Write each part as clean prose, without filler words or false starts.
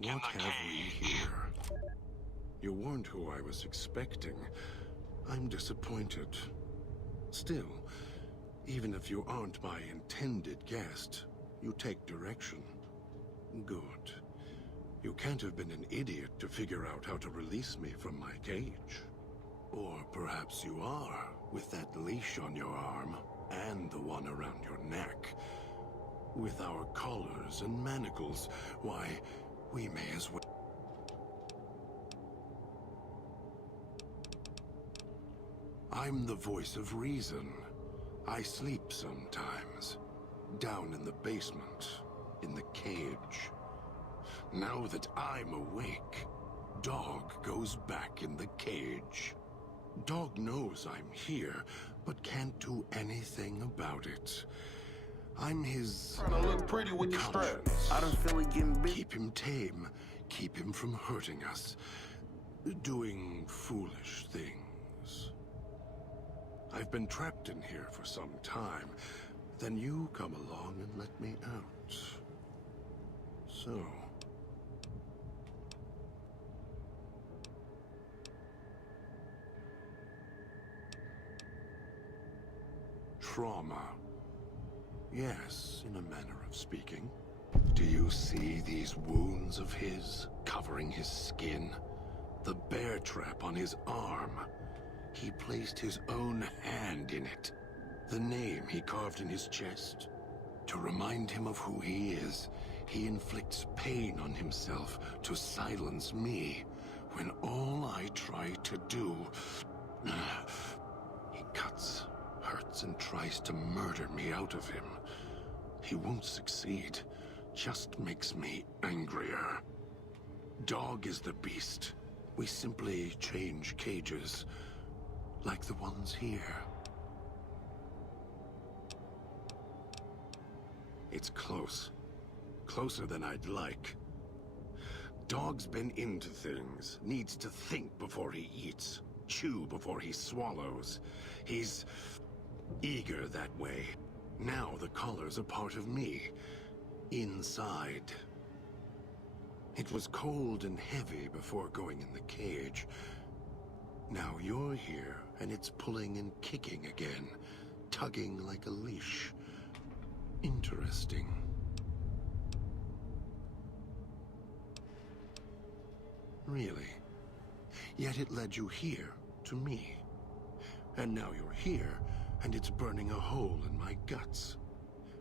back in the What have we cage. here? You weren't who I was expecting. I'm disappointed. Still, even if you aren't my intended guest, you take direction. Good. You can't have been an idiot to figure out how to release me from my cage. Or perhaps you are, with that leash on your arm, and the one around your neck. With our collars and manacles, why, we may as well... I'm the voice of reason. I sleep sometimes. Down in the basement, in the cage. Now that I'm awake, Dog goes back in the cage. Dog knows I'm here, but can't do anything about it. I'm his... Trying to look pretty with the straps. I don't feel it getting big. Keep him tame. Keep him from hurting us. Doing foolish things. I've been trapped in here for some time. Then you come along and let me out. So... trauma. Yes, in a manner of speaking. Do you see these wounds of his, covering his skin? The bear trap on his arm. He placed his own hand in it. The name he carved in his chest. To remind him of who he is, he inflicts pain on himself to silence me, when all I try to do... he cuts, hurts, and tries to murder me out of him. He won't succeed, just makes me angrier. Dog is the beast. We simply change cages, like the ones here. It's close. Closer than I'd like. Dog's been into things, needs to think before he eats, chew before he swallows. He's eager that way. Now the collar's a part of me, inside. It was cold and heavy before going in the cage. Now you're here, and it's pulling and kicking again, tugging like a leash. Interesting. Really? Yet it led you here, to me. And now you're here, and it's burning a hole in my guts.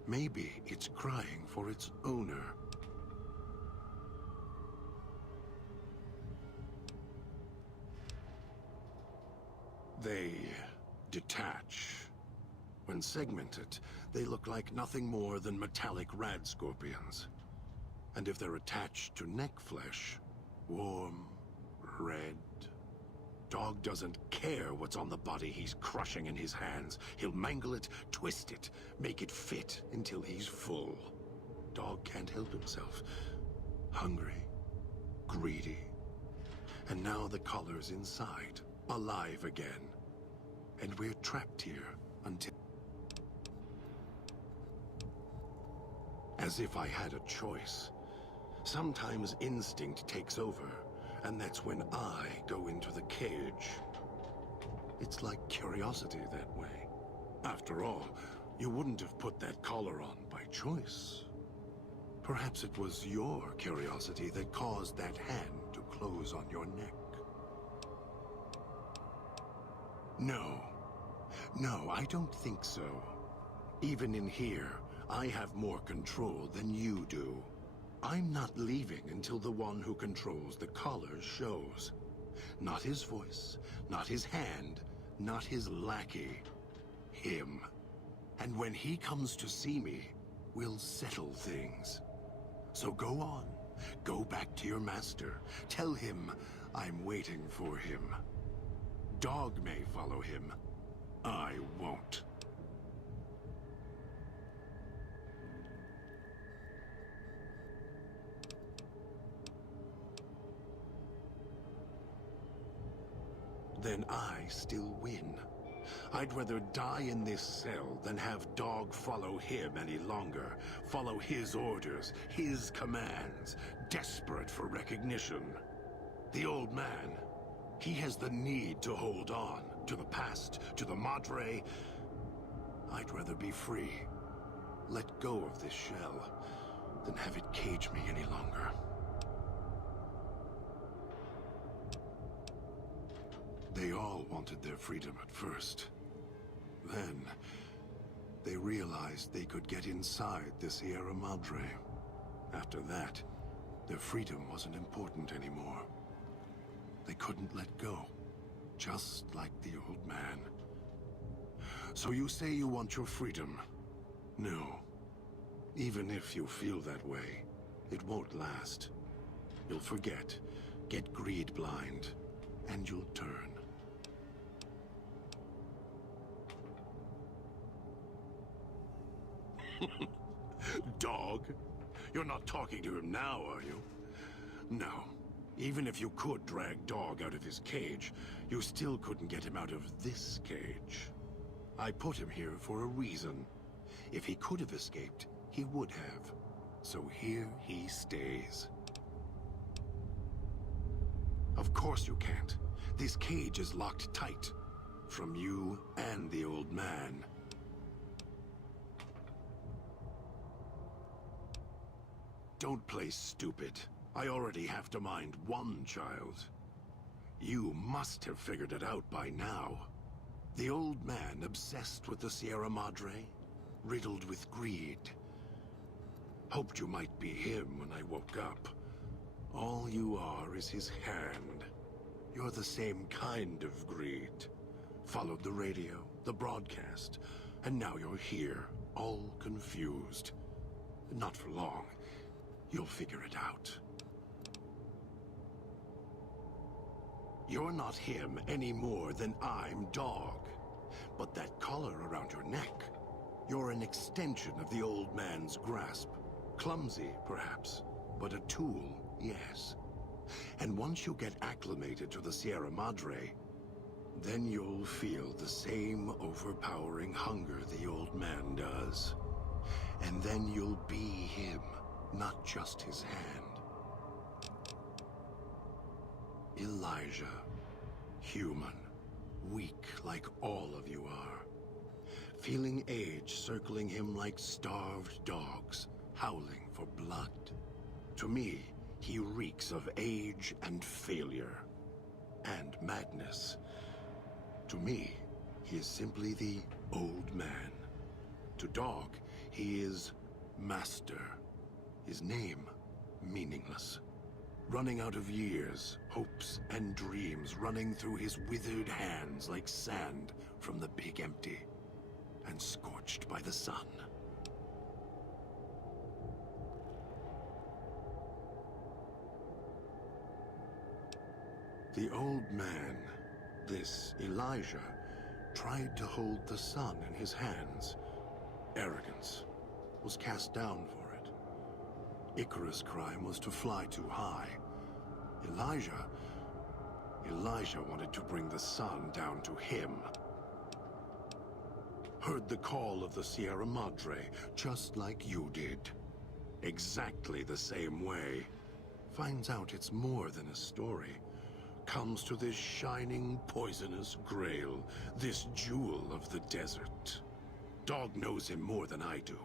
Maybe it's crying for its owner. They detach. When segmented, they look like nothing more than metallic rad scorpions. And if they're attached to neck flesh, warm, red... Dog doesn't care what's on the body he's crushing in his hands. He'll mangle it, twist it, make it fit until he's full. Dog can't help himself. Hungry, greedy. And now the collar's inside, alive again. And we're trapped here until... As if I had a choice. Sometimes instinct takes over, and that's when I go into the cage. It's like curiosity that way. After all, you wouldn't have put that collar on by choice. Perhaps it was your curiosity that caused that hand to close on your neck. No. No, I don't think so. Even in here, I have more control than you do. I'm not leaving until the one who controls the collar shows. Not his voice, not his hand, not his lackey. Him. And when he comes to see me, we'll settle things. So go on. Go back to your master. Tell him I'm waiting for him. Dog may follow him. I won't. Then I still win. I'd rather die in this cell than have Dog follow him any longer. Follow his orders, his commands, desperate for recognition. The old man, he has the need to hold on to the past, to the Madre. I'd rather be free. Let go of this shell than have it cage me any longer. They all wanted their freedom at first. Then, they realized they could get inside the Sierra Madre. After that, their freedom wasn't important anymore. They couldn't let go, just like the old man. So you say you want your freedom? No. Even if you feel that way, it won't last. You'll forget, get greed blind, and you'll turn. Dog? You're not talking to him now, are you? No. Even if you could drag Dog out of his cage, you still couldn't get him out of this cage. I put him here for a reason. If he could have escaped, he would have. So here he stays. Of course you can't. This cage is locked tight. From you and the old man. Don't play stupid. I already have to mind one child. You must have figured it out by now. The old man obsessed with the Sierra Madre, riddled with greed. Hoped you might be him when I woke up. All you are is his hand. You're the same kind of greed. Followed the radio, the broadcast, and now you're here, all confused. Not for long. You'll figure it out. You're not him any more than I'm Dog. But that collar around your neck, you're an extension of the old man's grasp. Clumsy, perhaps, but a tool, yes. And once you get acclimated to the Sierra Madre, then you'll feel the same overpowering hunger the old man does. And then you'll be him, not just his hand. Elijah. Human. Weak like all of you are. Feeling age circling him like starved dogs, howling for blood. To me, he reeks of age and failure. And madness. To me, he is simply the old man. To Dog, he is Master. His name, meaningless. Running out of years, hopes and dreams running through his withered hands like sand from the big empty, and scorched by the sun. The old man, this Elijah, tried to hold the sun in his hands. Arrogance was cast down for it. Icarus' crime was to fly too high. Elijah wanted to bring the sun down to him. Heard the call of the Sierra Madre, just like you did. Exactly the same way. Finds out it's more than a story. Comes to this shining, poisonous grail, this jewel of the desert. Dog knows him more than I do.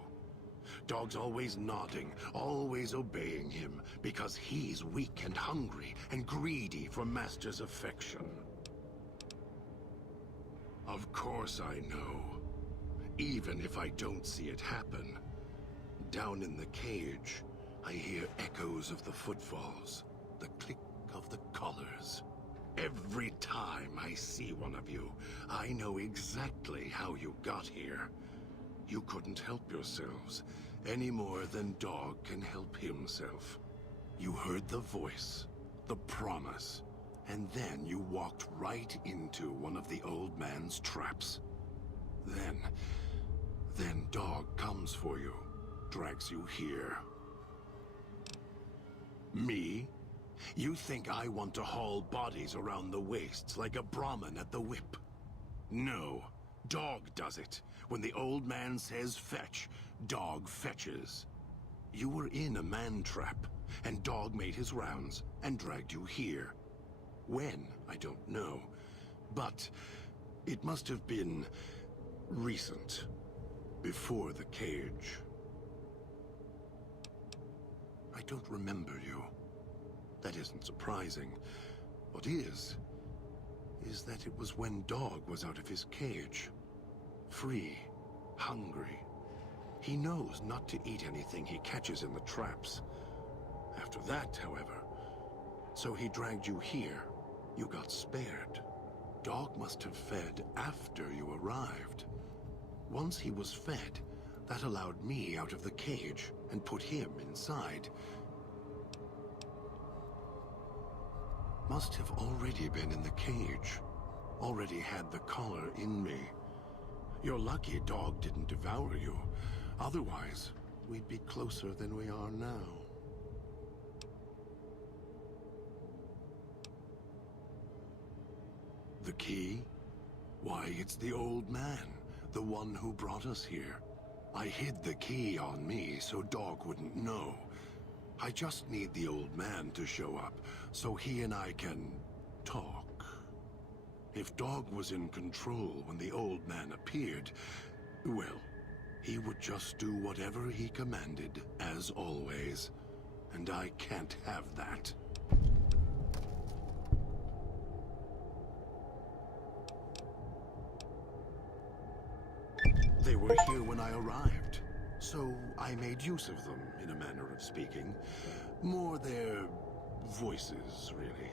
Dog's always nodding, always obeying him, because he's weak and hungry and greedy for Master's affection. Of course I know. Even if I don't see it happen. Down in the cage, I hear echoes of the footfalls, the click of the collars. Every time I see one of you, I know exactly how you got here. You couldn't help yourselves, any more than Dog can help himself. You heard the voice, the promise, and then you walked right into one of the old man's traps. Then Dog comes for you, drags you here. Me? You think I want to haul bodies around the wastes like a Brahmin at the whip? No. Dog does it. When the old man says fetch, Dog fetches. You were in a man trap, and Dog made his rounds and dragged you here. When, I don't know. But it must have been recent. Before the cage. I don't remember you. That isn't surprising. What is that it was when Dog was out of his cage. Free, hungry. He knows not to eat anything he catches in the traps. After that, however, so he dragged you here. You got spared. Dog must have fed after you arrived. Once he was fed, that allowed me out of the cage and put him inside. Must have already been in the cage. Already had the collar in me. You're lucky Dog didn't devour you. Otherwise, we'd be closer than we are now. The key? Why, it's the old man. The one who brought us here. I hid the key on me so Dog wouldn't know. I just need the old man to show up, so he and I can talk. If Dog was in control when the old man appeared, well, he would just do whatever he commanded, as always. And I can't have that. They were here when I arrived, so I made use of them, in a manner of speaking. More their voices, really.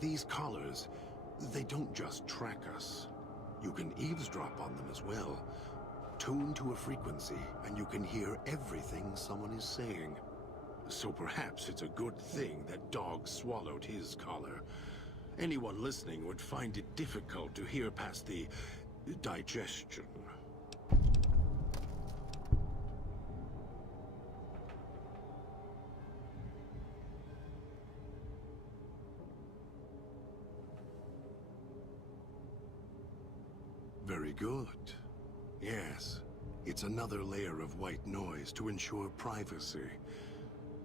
These collars, they don't just track us. You can eavesdrop on them as well. Tune to a frequency, and you can hear everything someone is saying. So perhaps it's a good thing that Dog swallowed his collar. Anyone listening would find it difficult to hear past the digestion. Very good. Yes, it's another layer of white noise to ensure privacy.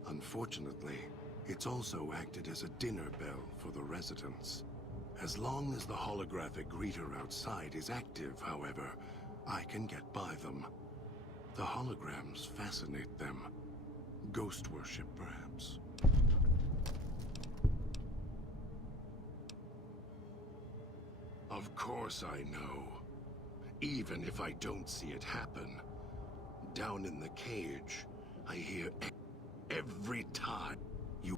Unfortunately, it's also acted as a dinner bell for the residents. As long as the holographic greeter outside is active, however, I can get by them. The holograms fascinate them. Ghost worship, perhaps. Of course I know. Even if I don't see it happen. Down in the cage, I hear every time you...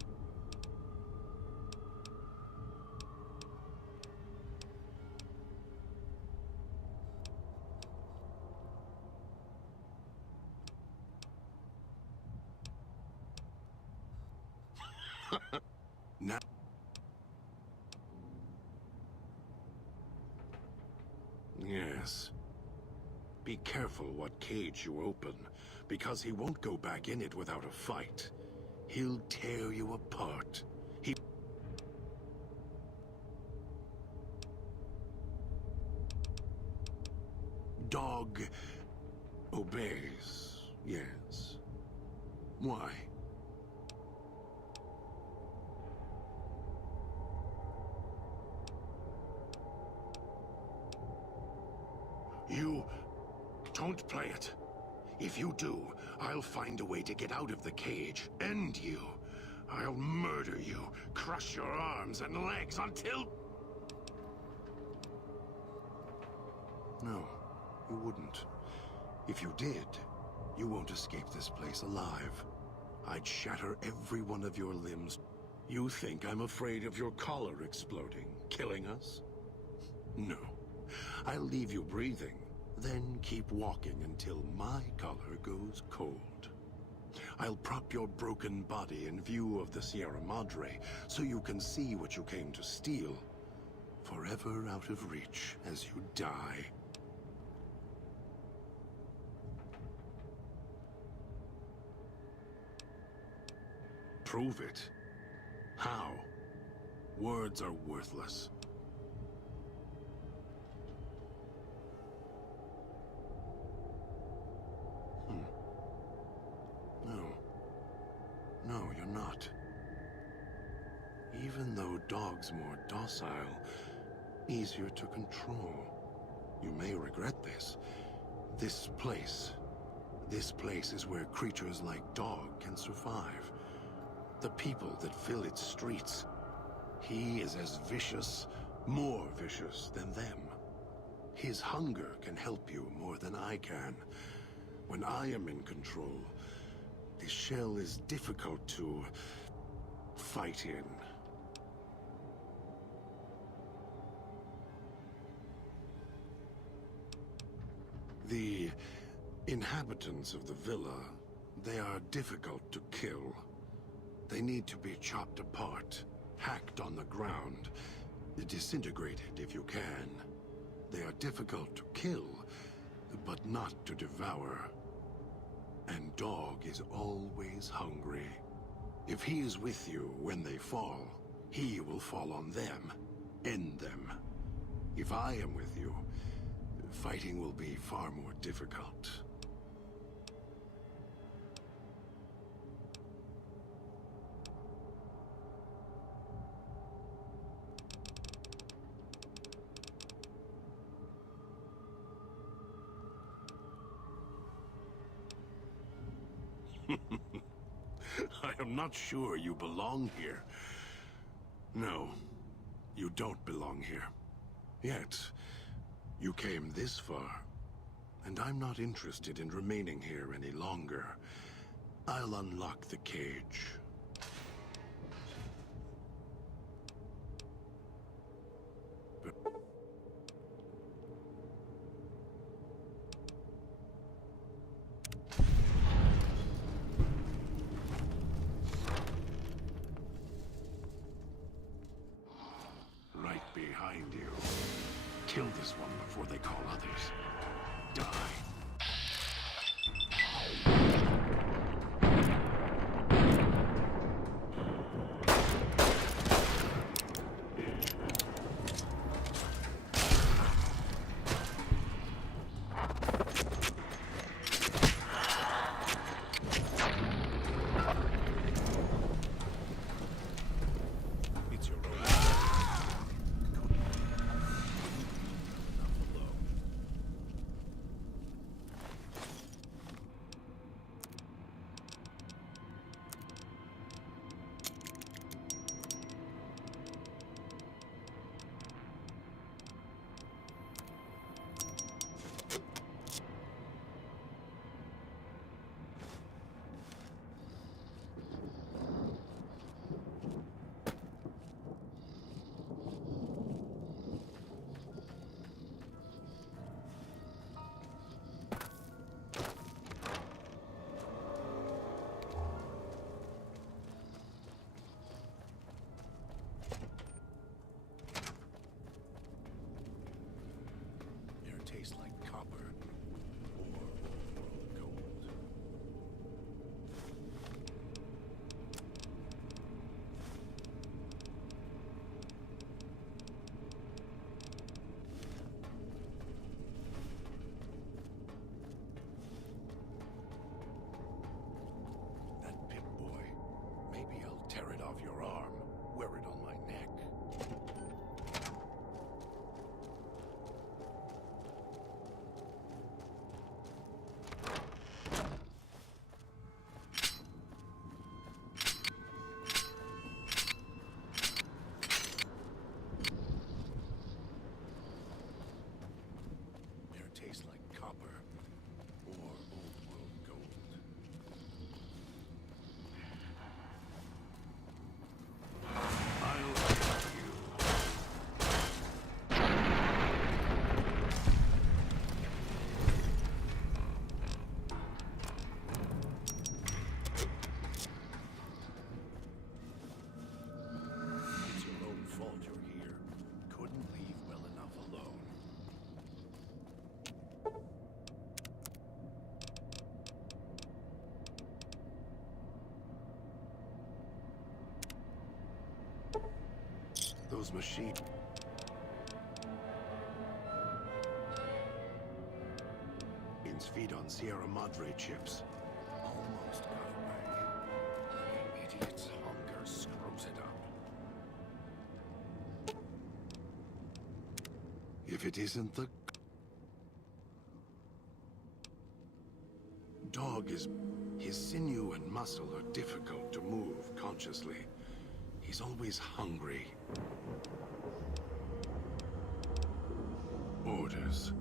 Now... Yes. Be careful what cage you open, because he won't go back in it without a fight. He'll tear you apart. Dog obeys, yes. Why? You don't play it. If you do, I'll find a way to get out of the cage. End you. I'll murder you, crush your arms and legs until... No, you wouldn't. If you did, you won't escape this place alive. I'd shatter every one of your limbs. You think I'm afraid of your collar exploding, killing us? No. I'll leave you breathing, then keep walking until my collar goes cold. I'll prop your broken body in view of the Sierra Madre, so you can see what you came to steal. Forever out of reach as you die. Prove it. How? Words are worthless. No, you're not. Even though dogs more docile, easier to control. You may regret this. This place is where creatures like Dog can survive. The people that fill its streets. He is as vicious, more vicious than them. His hunger can help you more than I can. When I am in control, this shell is difficult to fight in. The inhabitants of the villa, they are difficult to kill. They need to be chopped apart, hacked on the ground, disintegrated if you can. They are difficult to kill, but not to devour. And Dog is always hungry. If he is with you when they fall, he will fall on them, end them. If I am with you, fighting will be far more difficult. I am not sure you belong here. No, you don't belong here. Yet, you came this far, and I'm not interested in remaining here any longer. I'll unlock the cage. Right behind you. Kill this one before they call others. Die. It's your own. Tastes like copper or gold. That Pip boy, maybe I'll tear it off your arm, wear it on my neck. Tastes like copper or old world gold. I'll kill you. It's your own fault you're here. Couldn't leave well enough alone. Those machines. Feed on Sierra Madre chips. Almost got away. Its hunger screws it up. If it isn't the dog is... His sinew and muscle are difficult to move consciously. He's always hungry. Orders.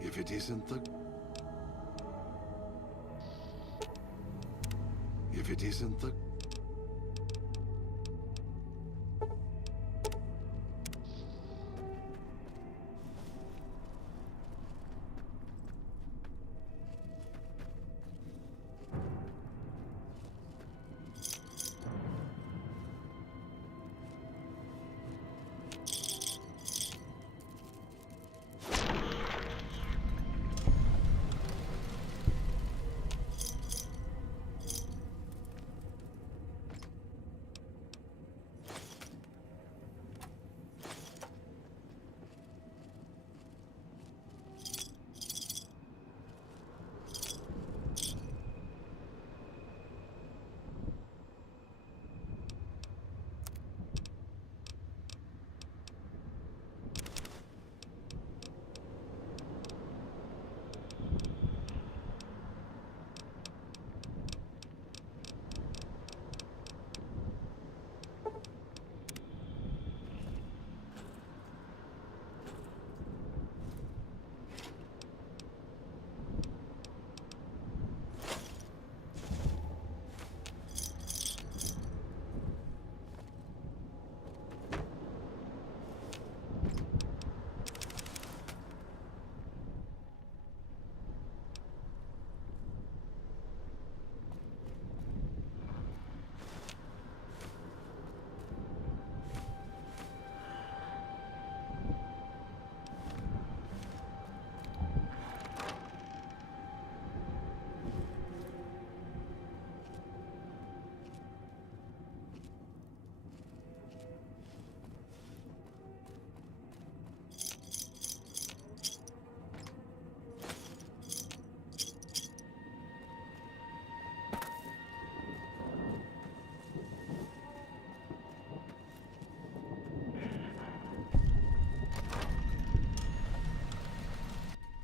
If it isn't the... If it isn't the...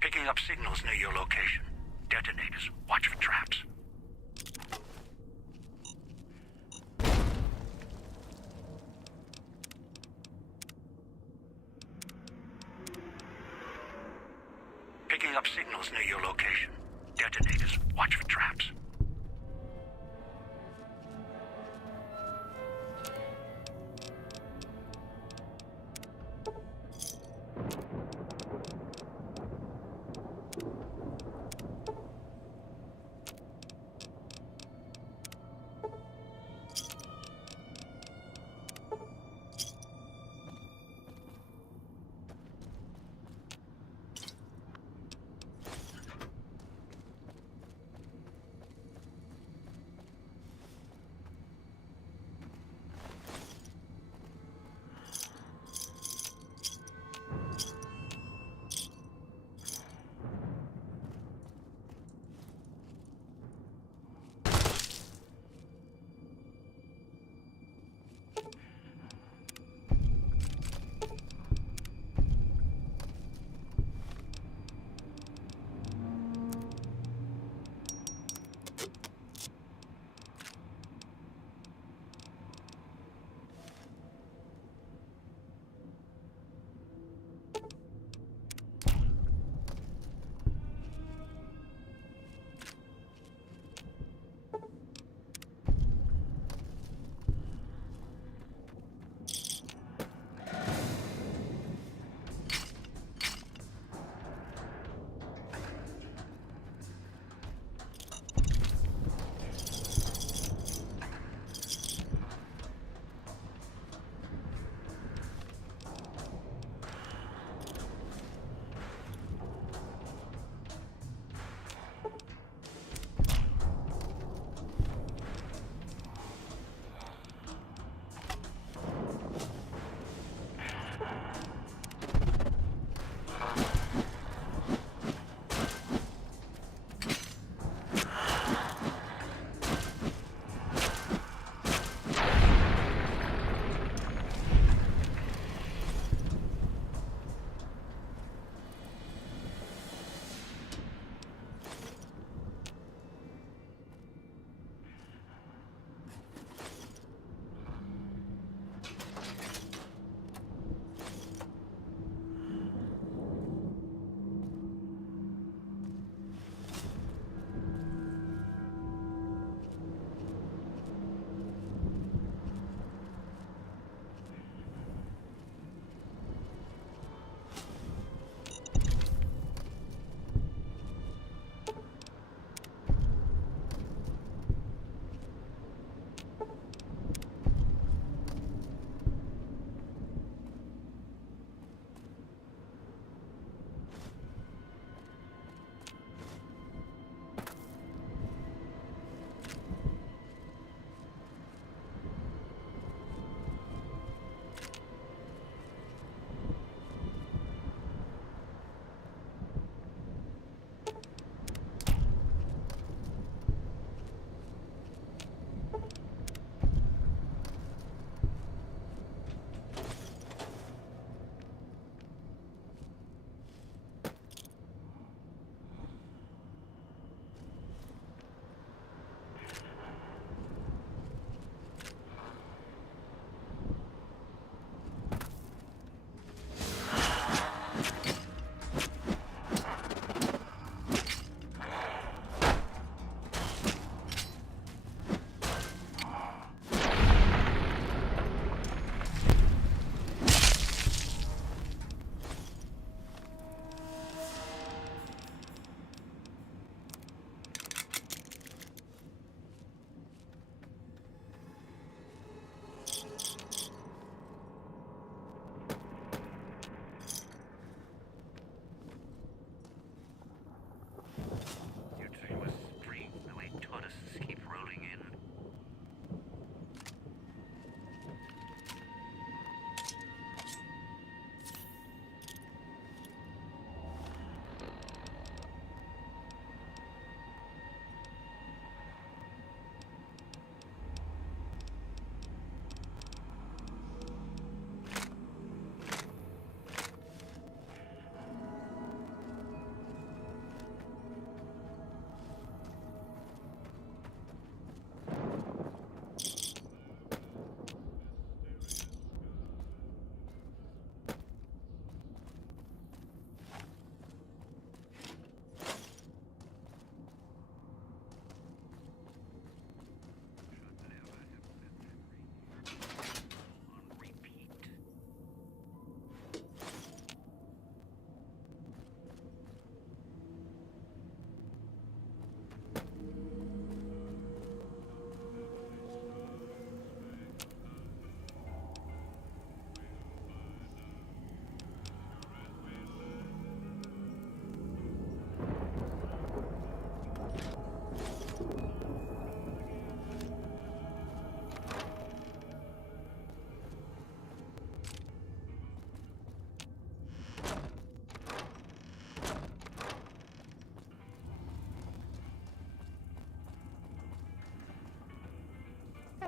Picking up signals near your location. Detonators. Watch for traps. Picking up signals near your location. Detonators. Watch for traps.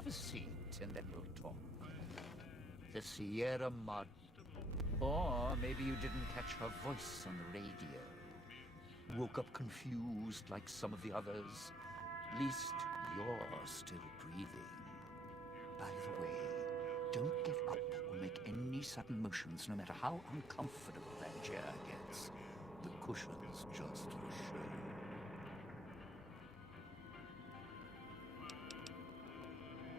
Have a seat, and then we'll talk. The Sierra Mud. Or maybe you didn't catch her voice on the radio. Woke up confused like some of the others. Least you're still breathing. By the way, don't get up or make any sudden motions, no matter how uncomfortable that chair gets. The cushion's just for show.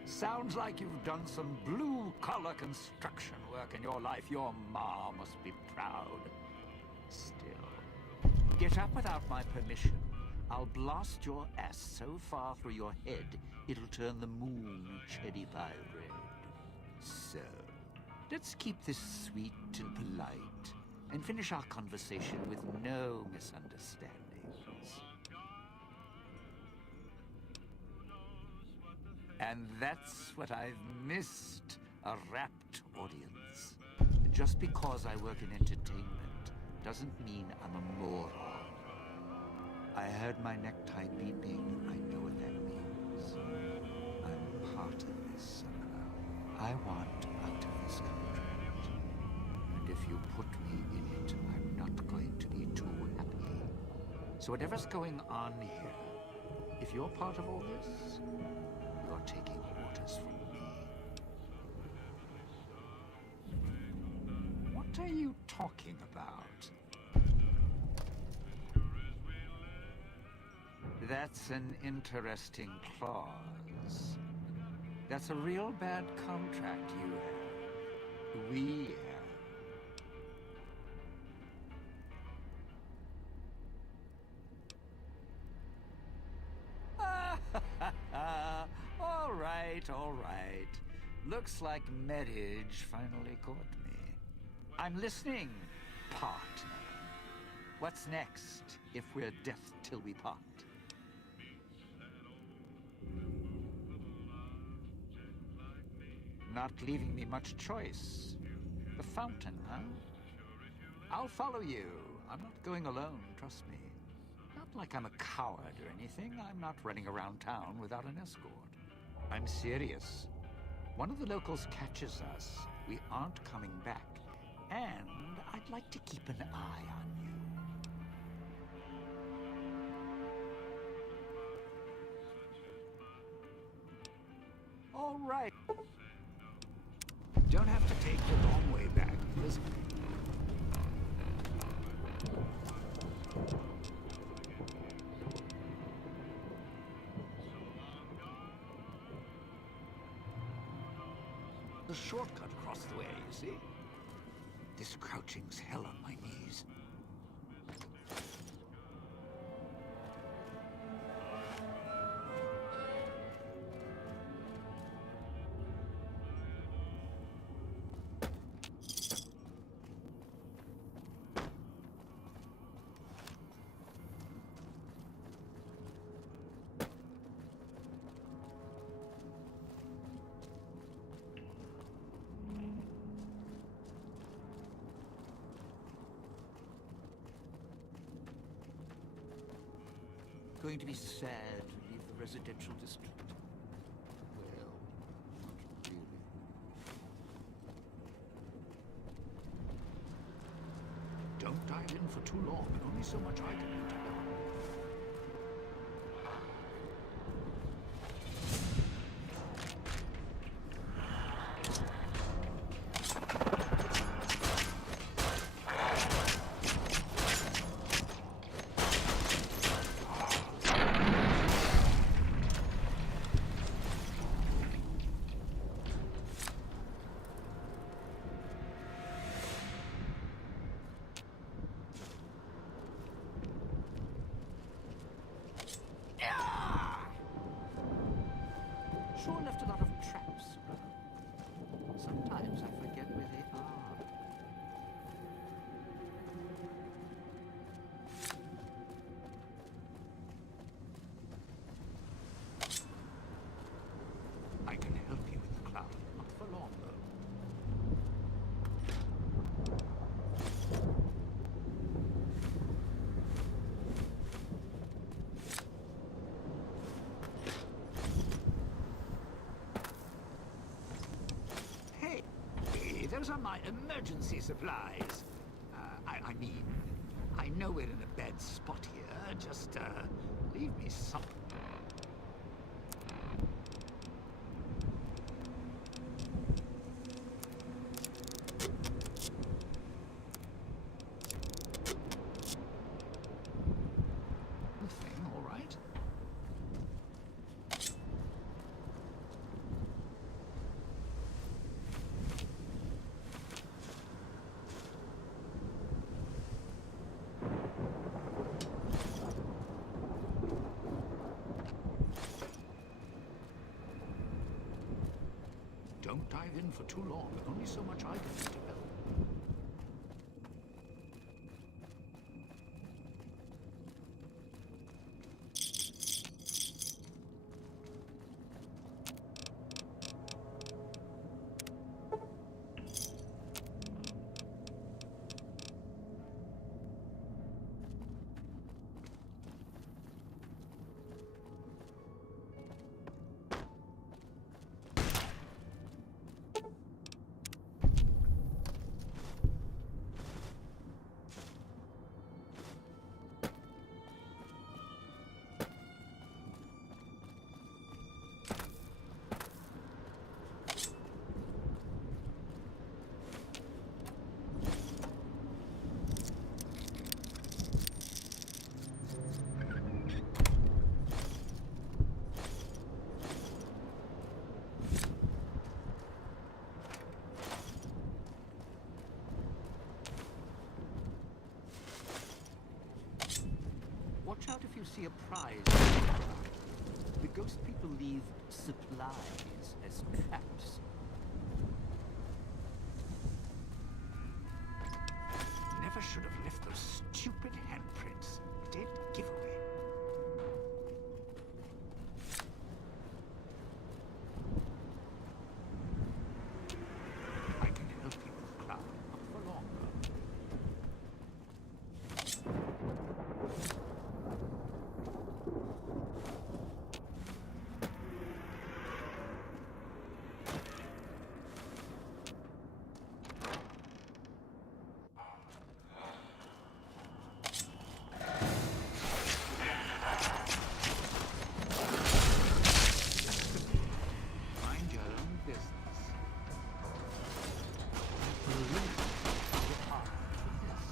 Sounds like you've done some blue-collar construction work in your life. Your ma must be proud. Still, get up without my permission. I'll blast your ass so far through your head, it'll turn the moon cherry pie red. So, let's keep this sweet and polite, and finish our conversation with no misunderstandings. And that's what I've missed, a rapt audience. Just because I work in entertainment doesn't mean I'm a moron. I heard my necktie beeping. I know what that means. I'm part of this somehow. I want out of this contract. And if you put me in it, I'm not going to be too happy. So whatever's going on here, if you're part of all this, you're taking orders from me. What are you talking about? That's an interesting clause. That's a real bad contract you have. We have. All right. Looks like marriage finally caught me. I'm listening, partner. What's next, if we're death till we part? Not leaving me much choice. The fountain, huh? I'll follow you. I'm not going alone, trust me. Not like I'm a coward or anything. I'm not running around town without an escort. I'm serious. One of the locals catches us, we aren't coming back. And I'd like to keep an eye on you. All right. Don't have to take the long way back, listen. The shortcut across the way, you see? This crouching's hell on my knees. Going to be sad to leave the residential district. Well, not really. Don't dive in for too long. Only so much I can do to help. those are my emergency supplies. I mean, I know we're in a bad spot here. Just, leave me some. Thing, all right. Don't dive in for too long. Only so much I can do to help. Watch out if you see a prize. The ghost people leave supplies as traps. Never should have left those stupid handprints. Dead giveaway. I can help you with Cloud, not for long though. Mind your own business. Believe you are to this.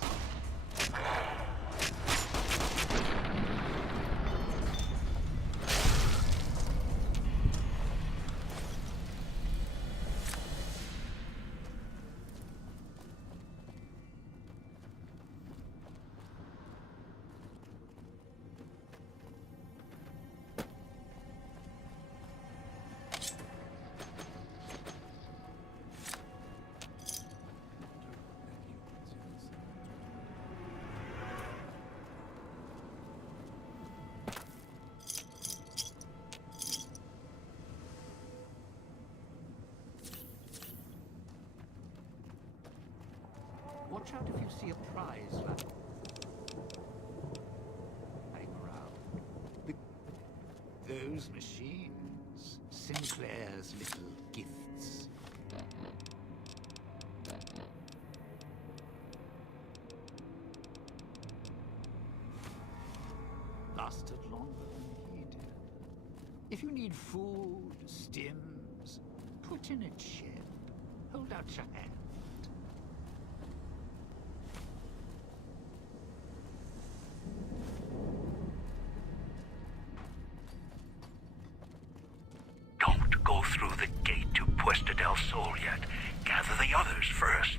Watch out if you see a prize lying around. Those machines, Sinclair's little gifts. Lasted longer than he did. If you need food, stims, put in a chip. Hold out your hand. Don't go through the gate to Puesta del Sol yet. Gather the others first.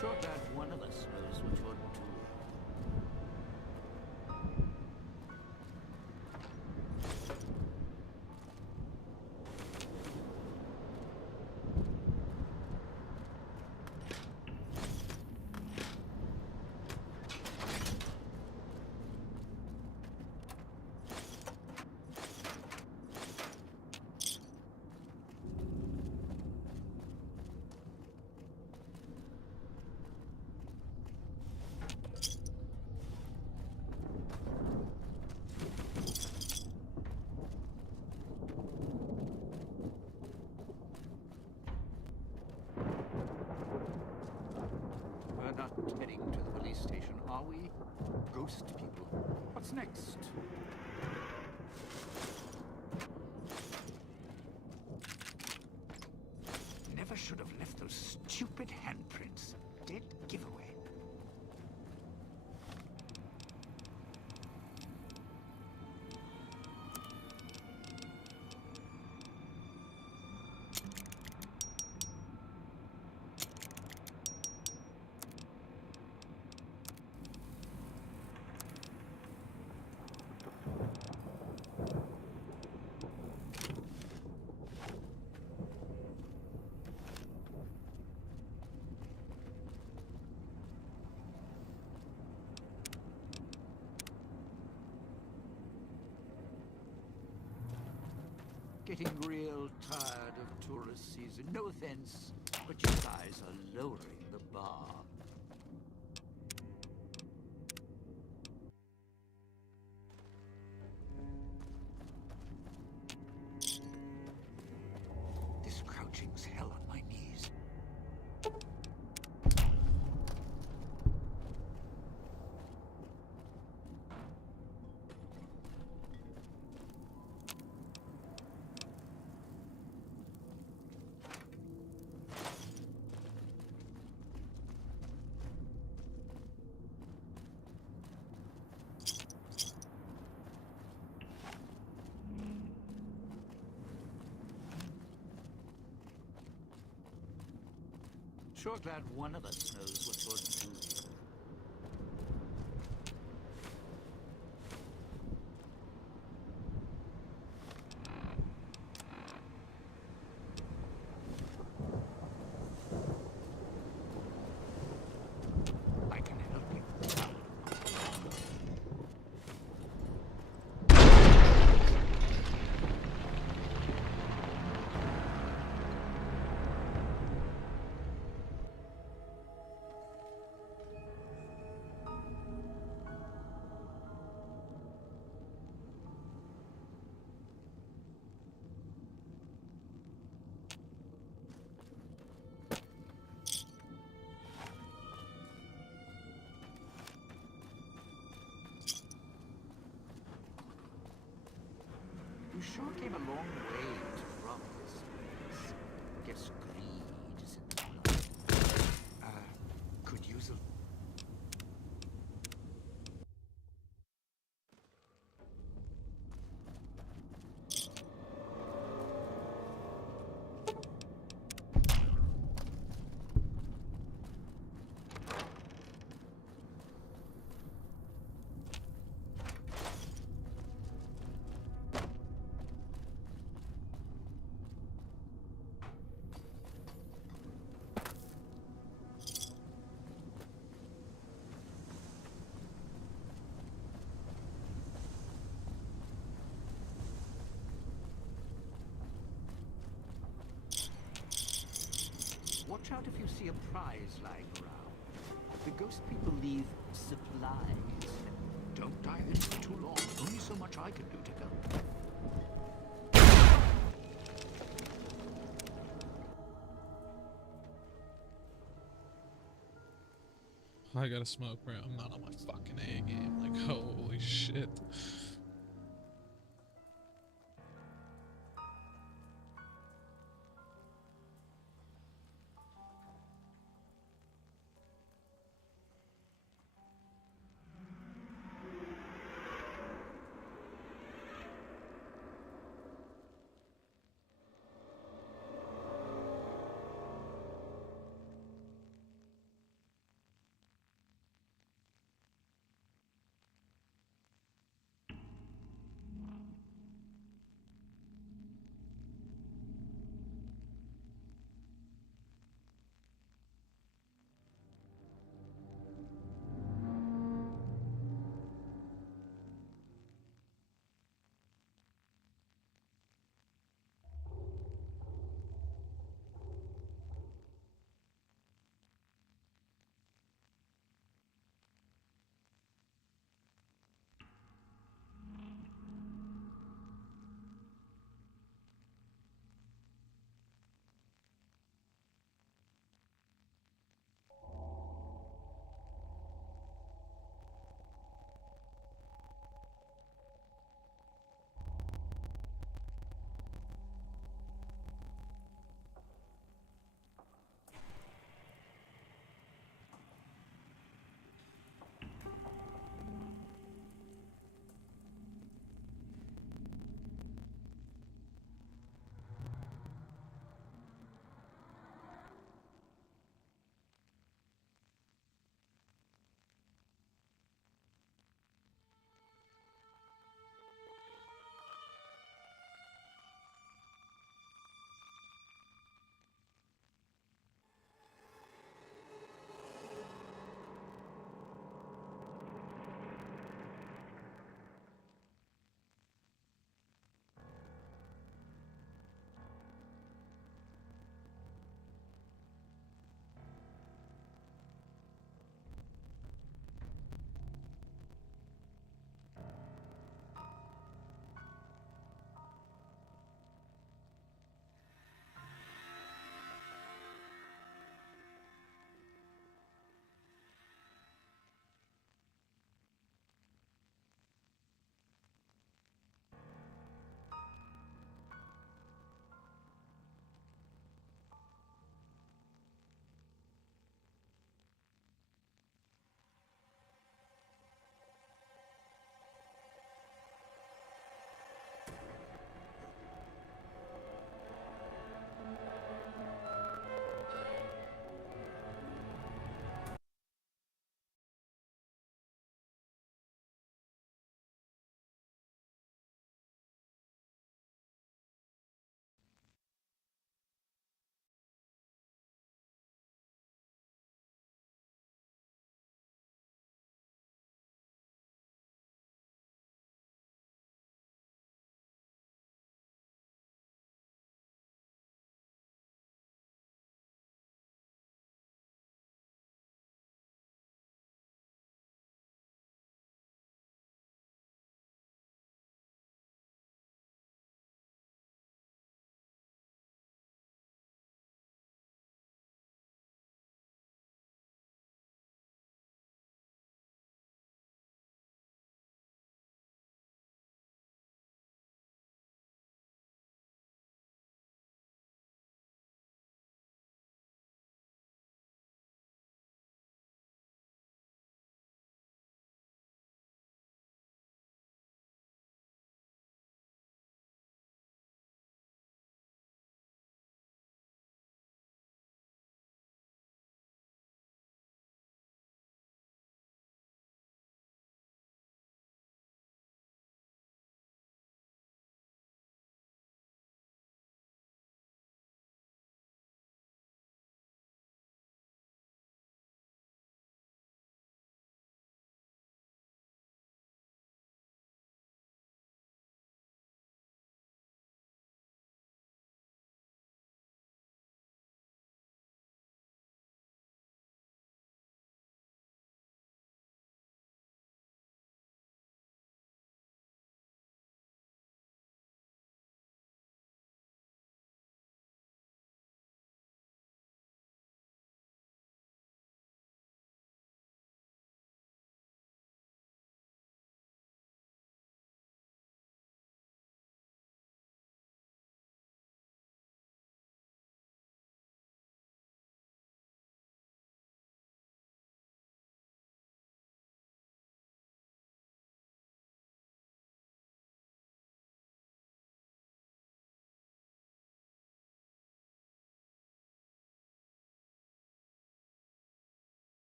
Sure glad one of us knows what you're doing. not heading to the police station, are we? Ghost people. What's next? Never should have left those stupid handprints. Dead giveaway. Getting real tired of tourist season. No offense, but you guys are lowering the bar. This crouching's hell on my knees. Sure glad one of us knows what you're doing. I can help you. You sure came a long way to rob this place. Guess greed is in the blood. Could use a... Watch out if you see a prize lying around. The ghost people leave supplies. Don't dive in for too long. Only so much I can do to help. I gotta smoke, bro. I'm not on my fucking A game. Like, holy shit.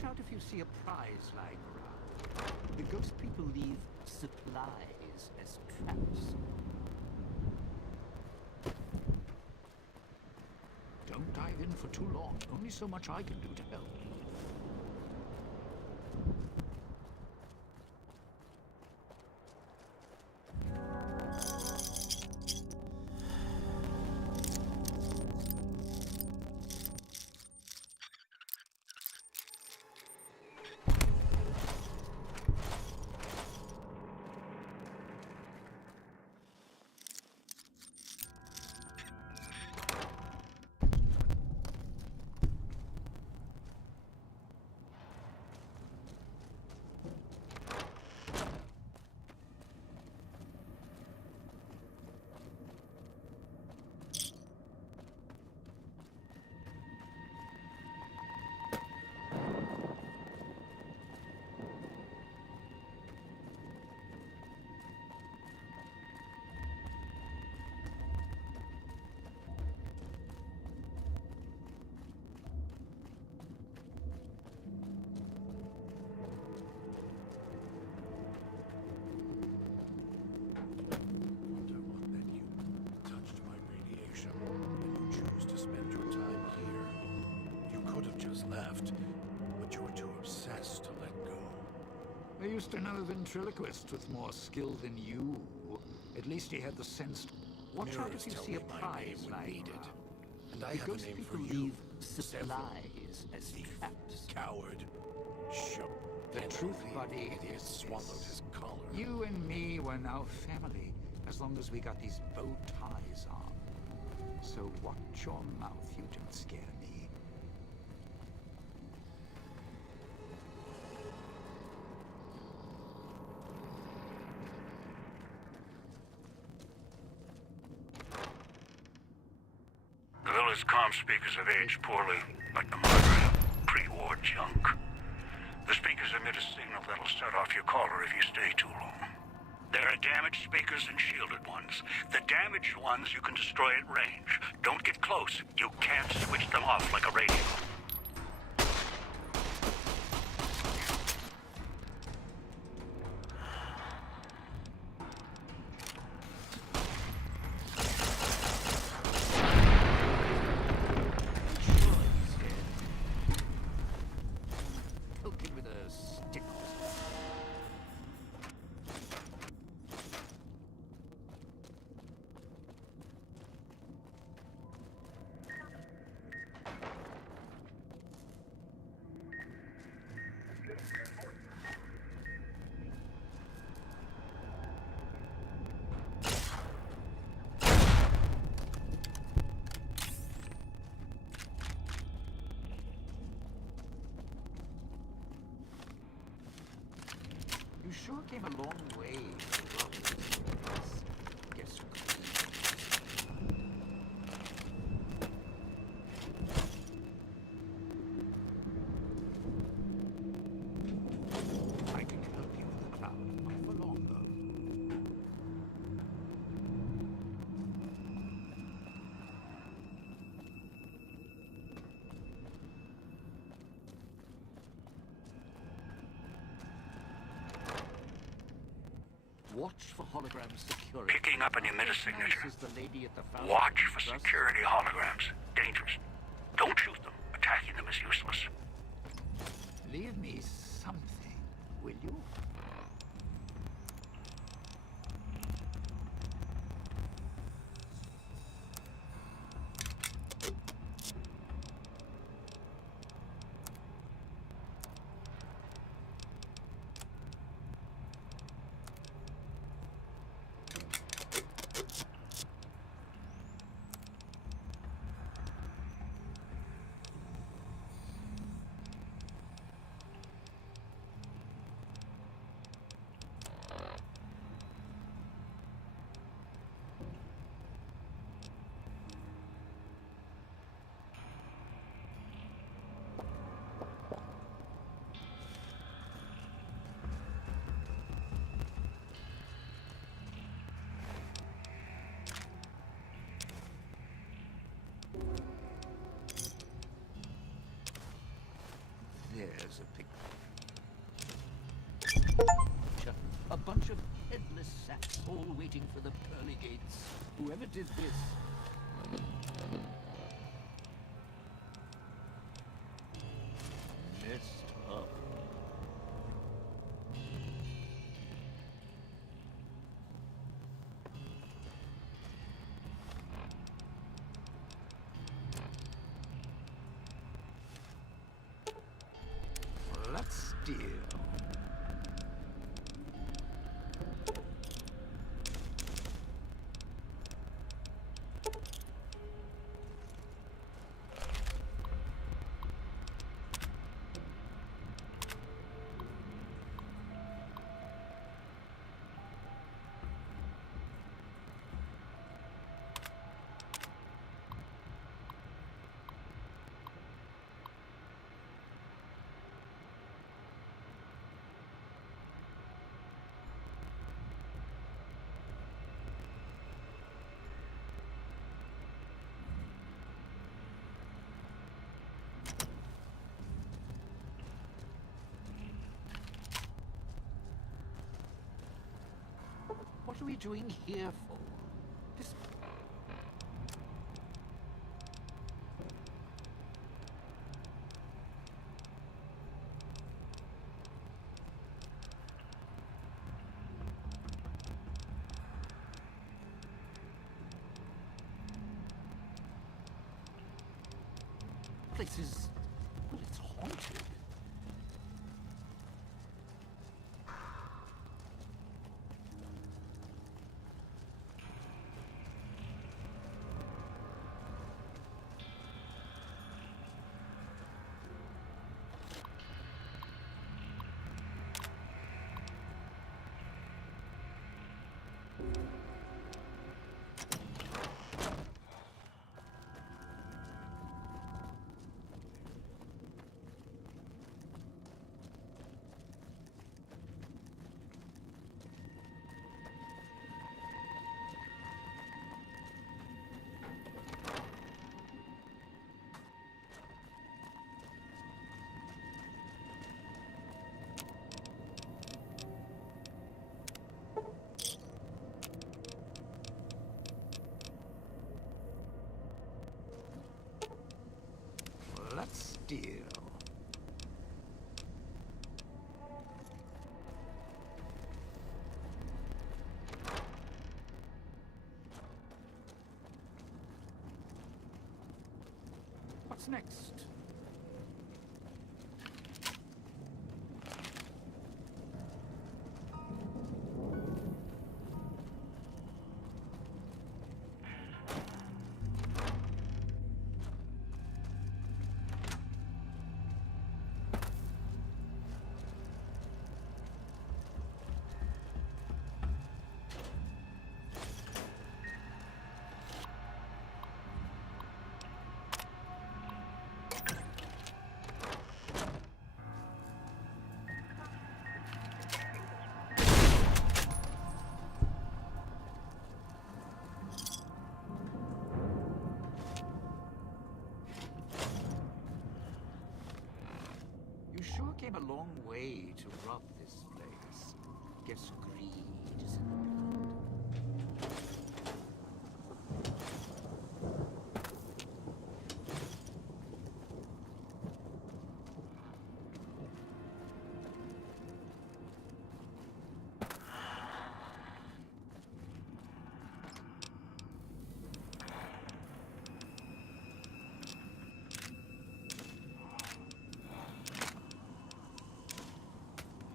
Watch out if you see a prize lying around. The ghost people leave supplies as traps. Don't dive in for too long. Only so much I can do to help. Wonder what that you touched my radiation, and you choose to spend your time here. You could have just left, but you were too obsessed to let go. I used to know ventriloquists with more skill than you. At least he had the sense. Watch out Mirrors if you tell see a me my prize name when lying needed. around. And I The have a ghost name people for you. leave Several. supplies as Thief, traps. coward, show. The Can't truth, believe buddy, idiot is swallowed this. his collar. You and me were now family, as long as we got these bow ties on. So watch your mouth, you don't scare me. The villa's comm speakers have aged poorly, like the modern pre-war junk. The speakers emit a signal that'll set off your caller if you stay too long. There are damaged speakers and shielded ones. The damaged ones you can destroy at range. Don't get close. You can't switch them off like a radio. Sure he's dead. Poke him with a stick. You sure came a long way to rob us. Guess who could I can help you in the crowd. Not for long, though. Watch for hologram security. Picking up an emitter signature. This is the lady at the fountain. Watch for Trust- security holograms. Dangerous. Don't shoot them. Attacking them is useless. Leave me something, will you? There's a picture. A bunch of headless sacks all waiting for the pearly gates. Whoever did this... messed up. Let's deal. What are we doing here for? This... place is... well, it's haunted. Let's deal. What's next? You sure came a long way to rob this place. Guess greed is in the blood.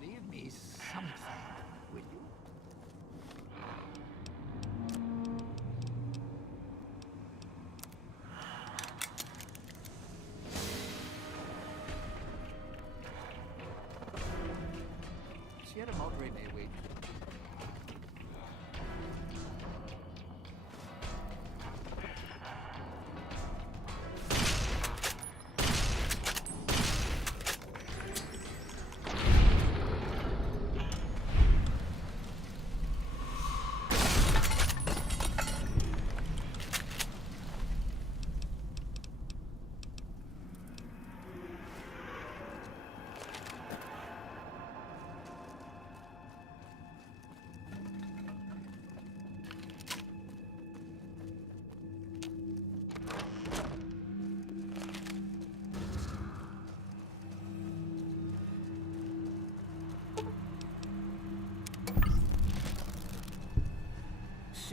Leave me something, will you? Sierra Madre may wait.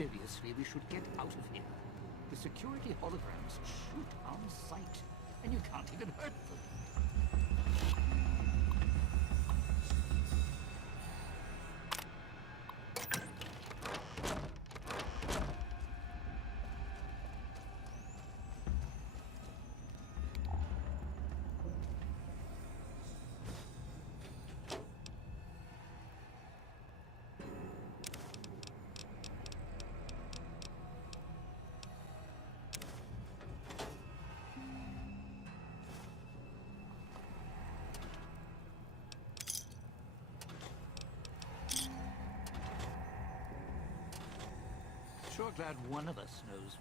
Seriously, we should get out of here. The security holograms shoot on sight, and you can't even hurt them. Sure glad one of us knows.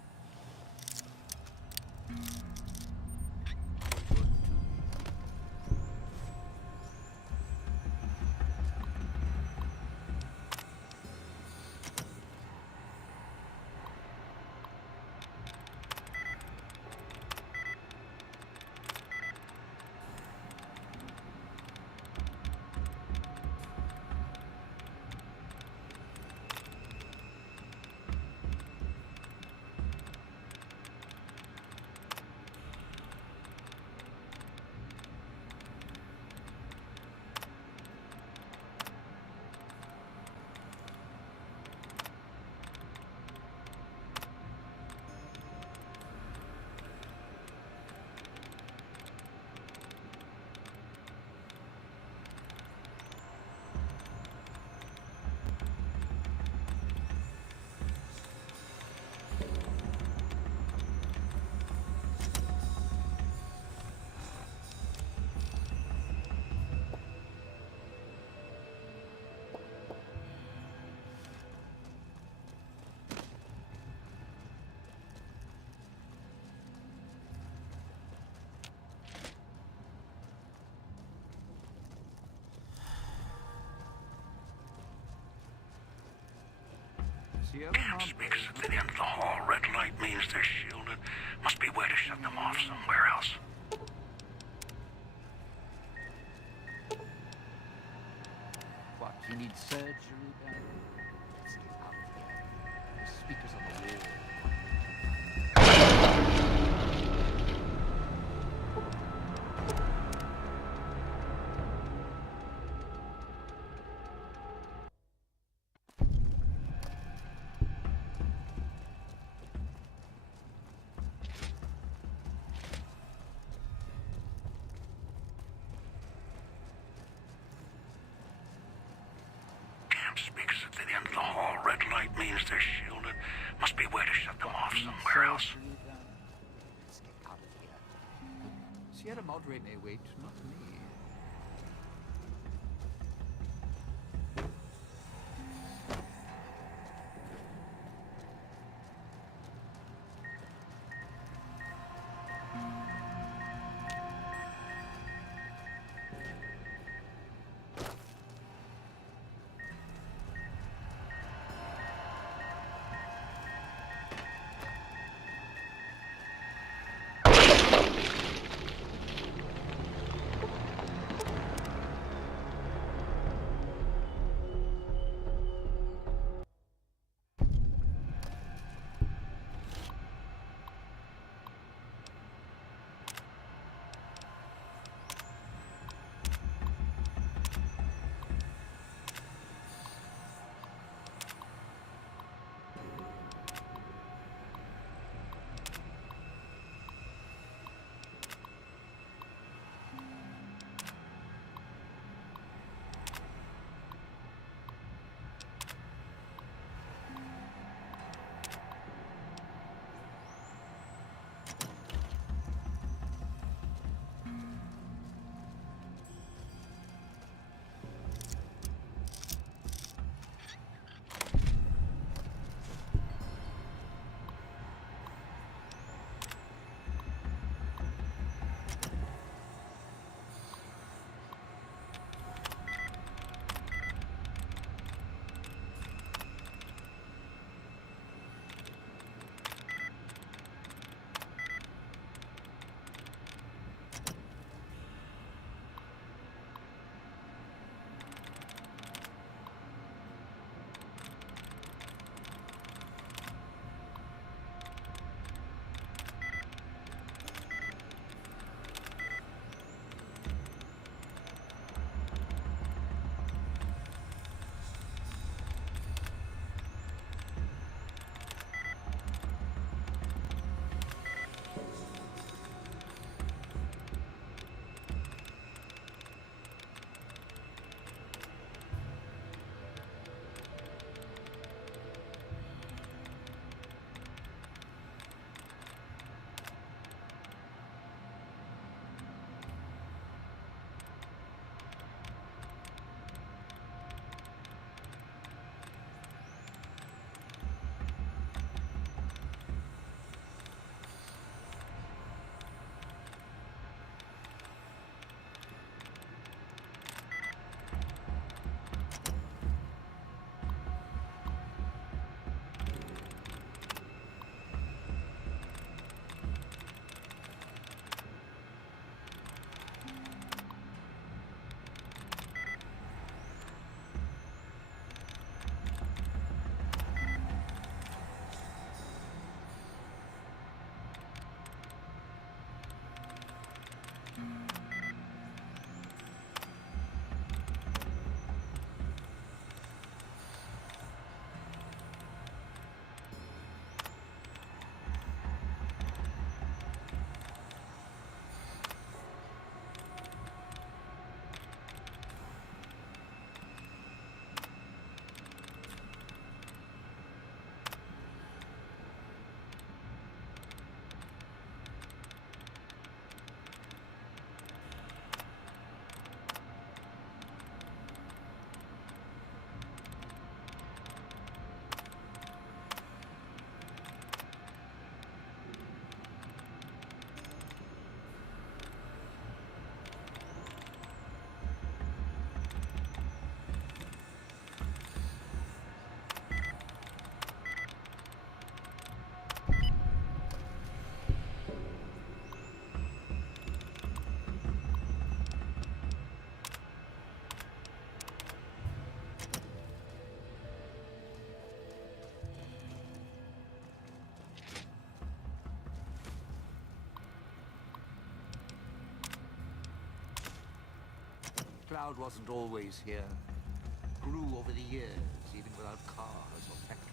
Camp speakers at the end of the hall. Red light means they're shielded. Must be a way to shut them off somewhere else. What, he needs surgery done? Let's get out of here. The speakers on the wall. Speakers at the end of the hall. Red light means they're shielded. Must be a way to shut them off somewhere else. Let's get out of here. Sierra Madre may wait, not me. crowd wasn't always here. Grew over the years, even without cars or factories.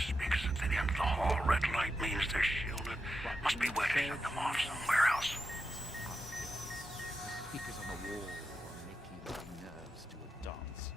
Speakers at the end of the hall. Red light means they're shielded. Must be a way to shut them off somewhere else. Speakers on the wall are making my nerves do a dance.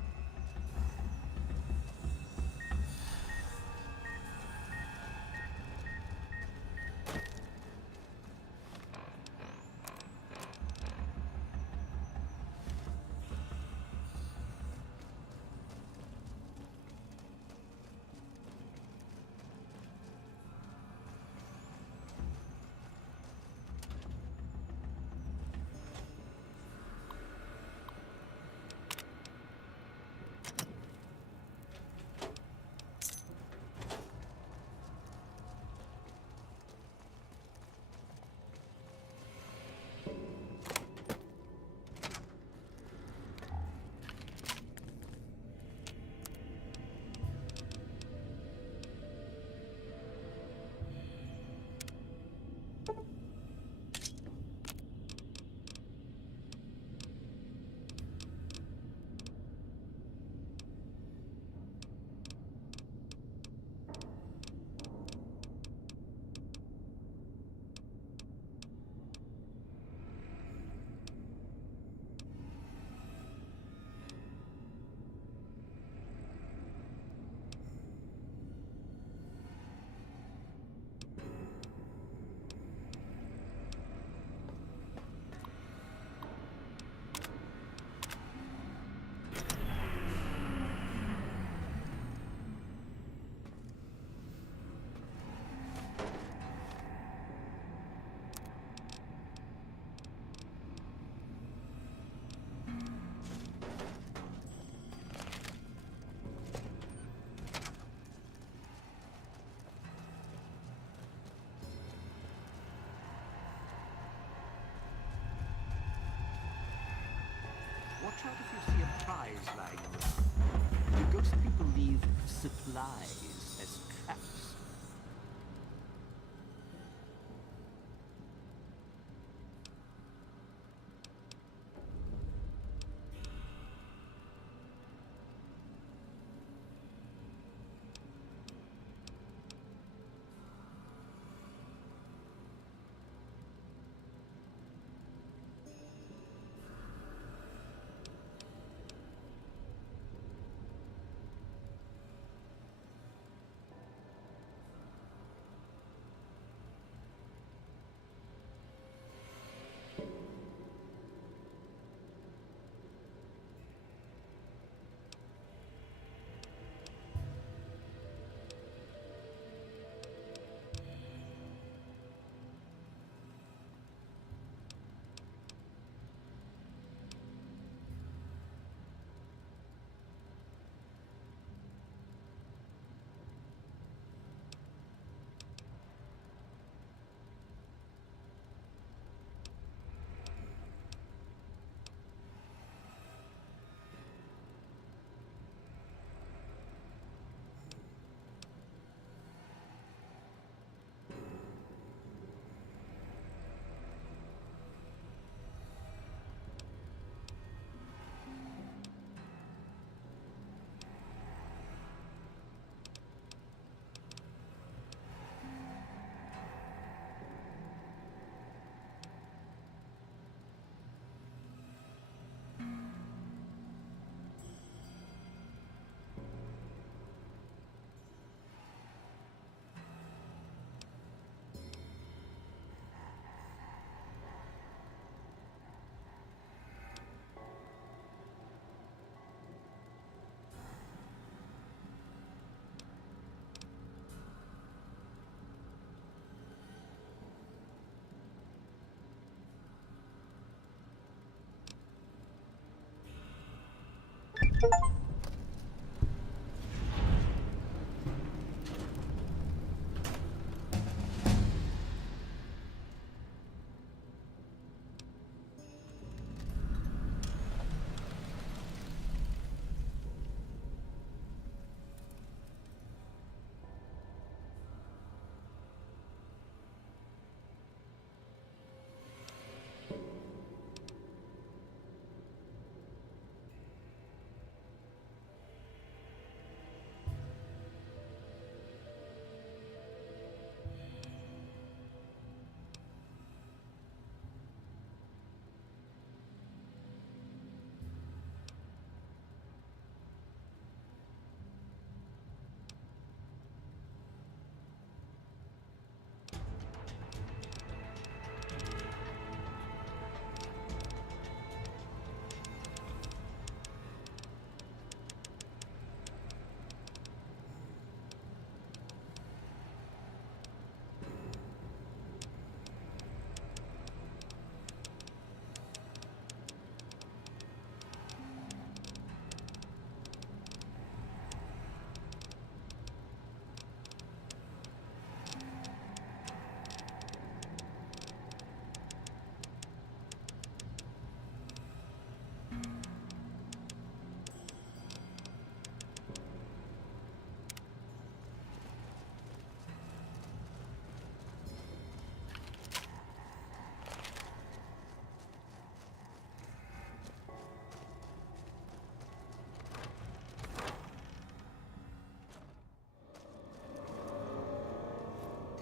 Watch out if you see a prize lying around. The ghost people leave supplies as traps.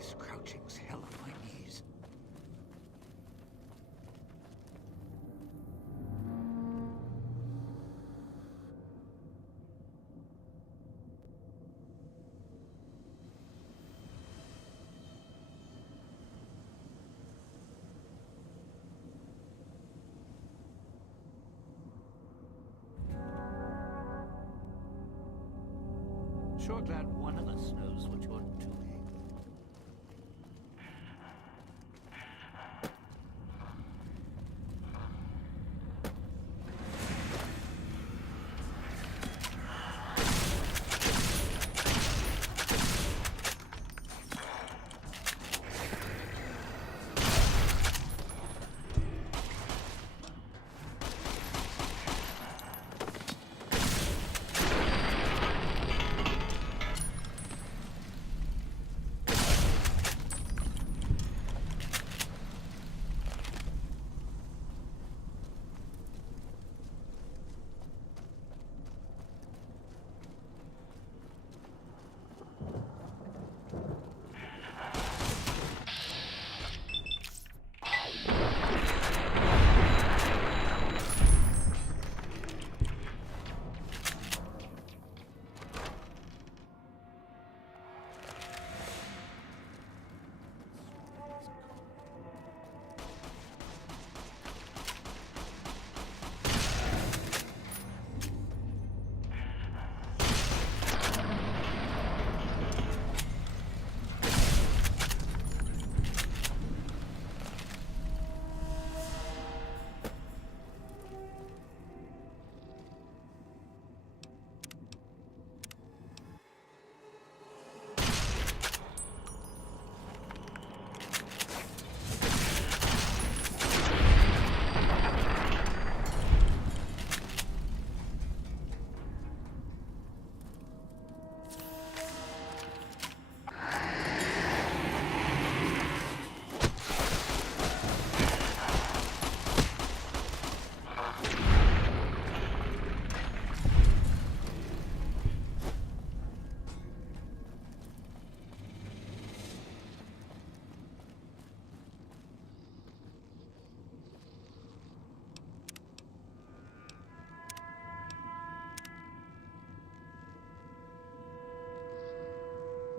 This crouching's hell on my knees. Sure glad one of us knows what you're doing.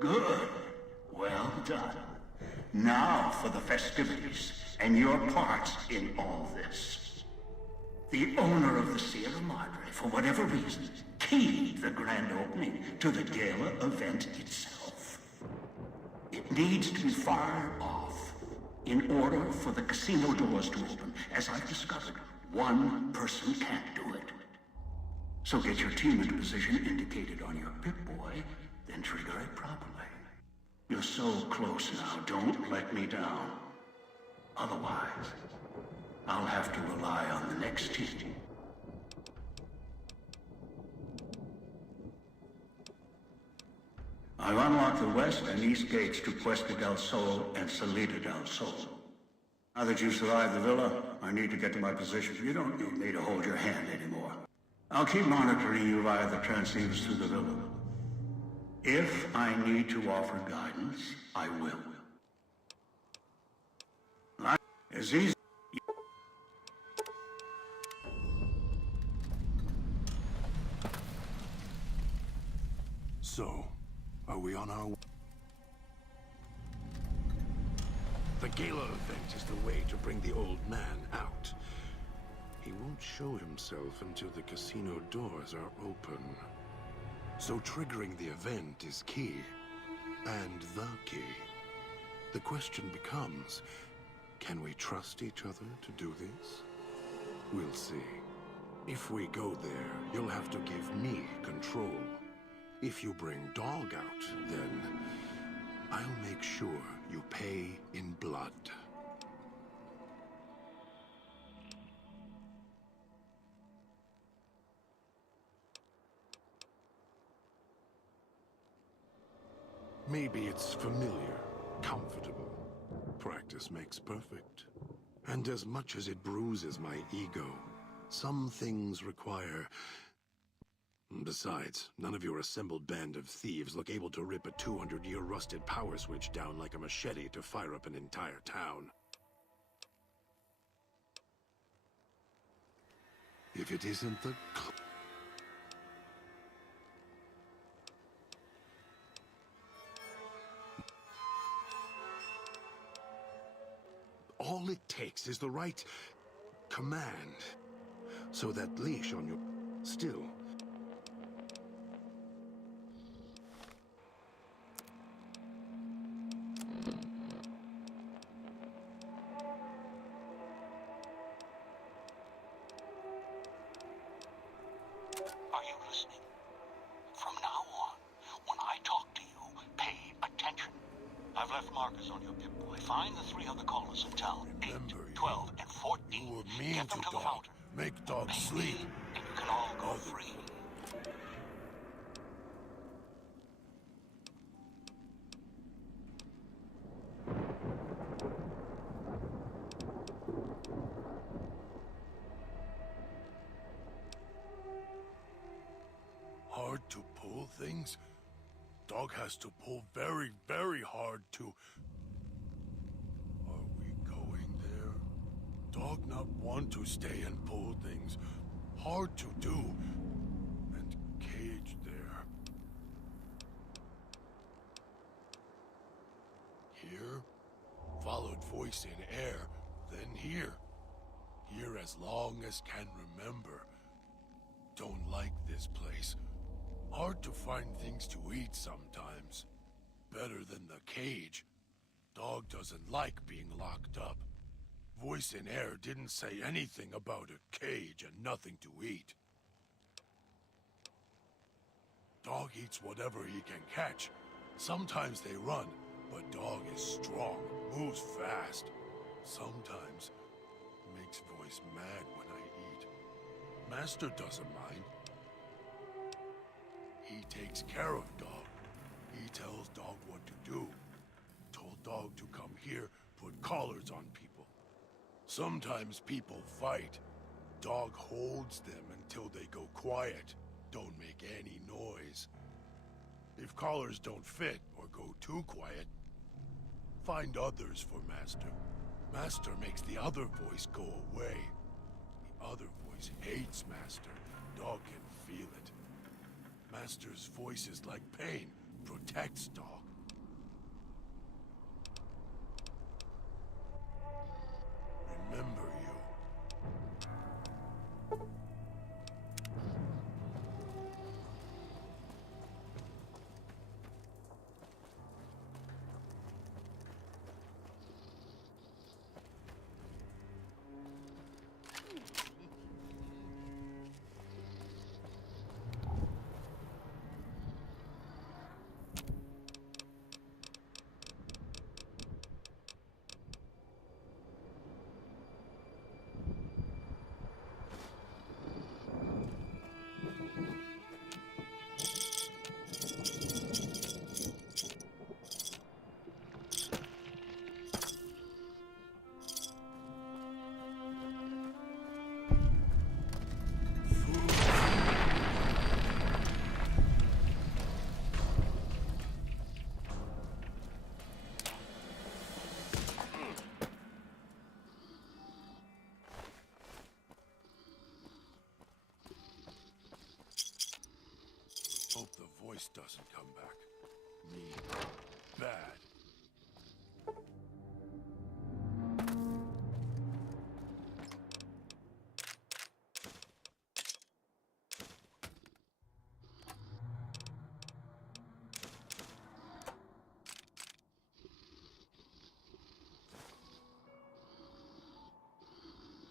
Good. Well done. Now for the festivities, and your part in all this. The owner of the Sierra Madre, for whatever reason, keyed the grand opening to the gala event itself. It needs to be fired off in order for the casino doors to open. As I've discovered, one person can't do it. So get your team into position indicated on your Pip-Boy, then trigger it properly. You're so close now, don't let me down. Otherwise, I'll have to rely on the next team. I've unlocked the west and east gates to Puesta del Sol and Salida del Sol. Now that you've survived the villa, I need to get to my position. You don't need me to hold your hand anymore. I'll keep monitoring you via the transceivers through the villa. If I need to offer guidance, I will. As easy. So, are we on our way? The gala event is the way to bring the old man out. He won't show himself until the casino doors are open. So triggering the event is key. And the key. The question becomes, can we trust each other to do this? We'll see. If we go there, you'll have to give me control. If you bring Dog out, then I'll make sure you pay in blood. Maybe it's familiar, comfortable. Practice makes perfect. And as much as it bruises my ego, some things require... Besides, none of your assembled band of thieves look able to rip a 200-year rusted power switch down like a machete to fire up an entire town. If it isn't the... All it takes is the right command. So that leash on your... Still... Are you listening? From now on, when I talk to you, pay attention. I've left markers on your Pip-Boy. Find the 3 other callers in town. 8, Remember, 12, and 14. You were mean Get them to to the Dog. fountain. Make Dog Pay sleep. me, and you can all go free. Hard to pull things? Dog has to pull very, very hard to... Are we going there? Dog not want to stay and pull things. Hard to do. And cage there. Here? Followed voice in air, then here. Here as long as can remember. Don't like this place. Hard to find things to eat sometimes. Better than the cage. Dog doesn't like being locked up. Voice in air didn't say anything about a cage and nothing to eat. Dog eats whatever he can catch. Sometimes they run, but Dog is strong, moves fast. Sometimes makes Voice mad when I eat. Master doesn't mind. He takes care of Dog. He tells Dog what to do. Told Dog to come here, put collars on people. Sometimes people fight. Dog holds them until they go quiet. Don't make any noise. If collars don't fit or go too quiet, find others for Master. Master makes the other voice go away. The other voice hates Master. Dog can feel it. Master's voice is like pain, protects Dog. Remember you. doesn't come back. Me. Bad.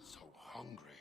So hungry.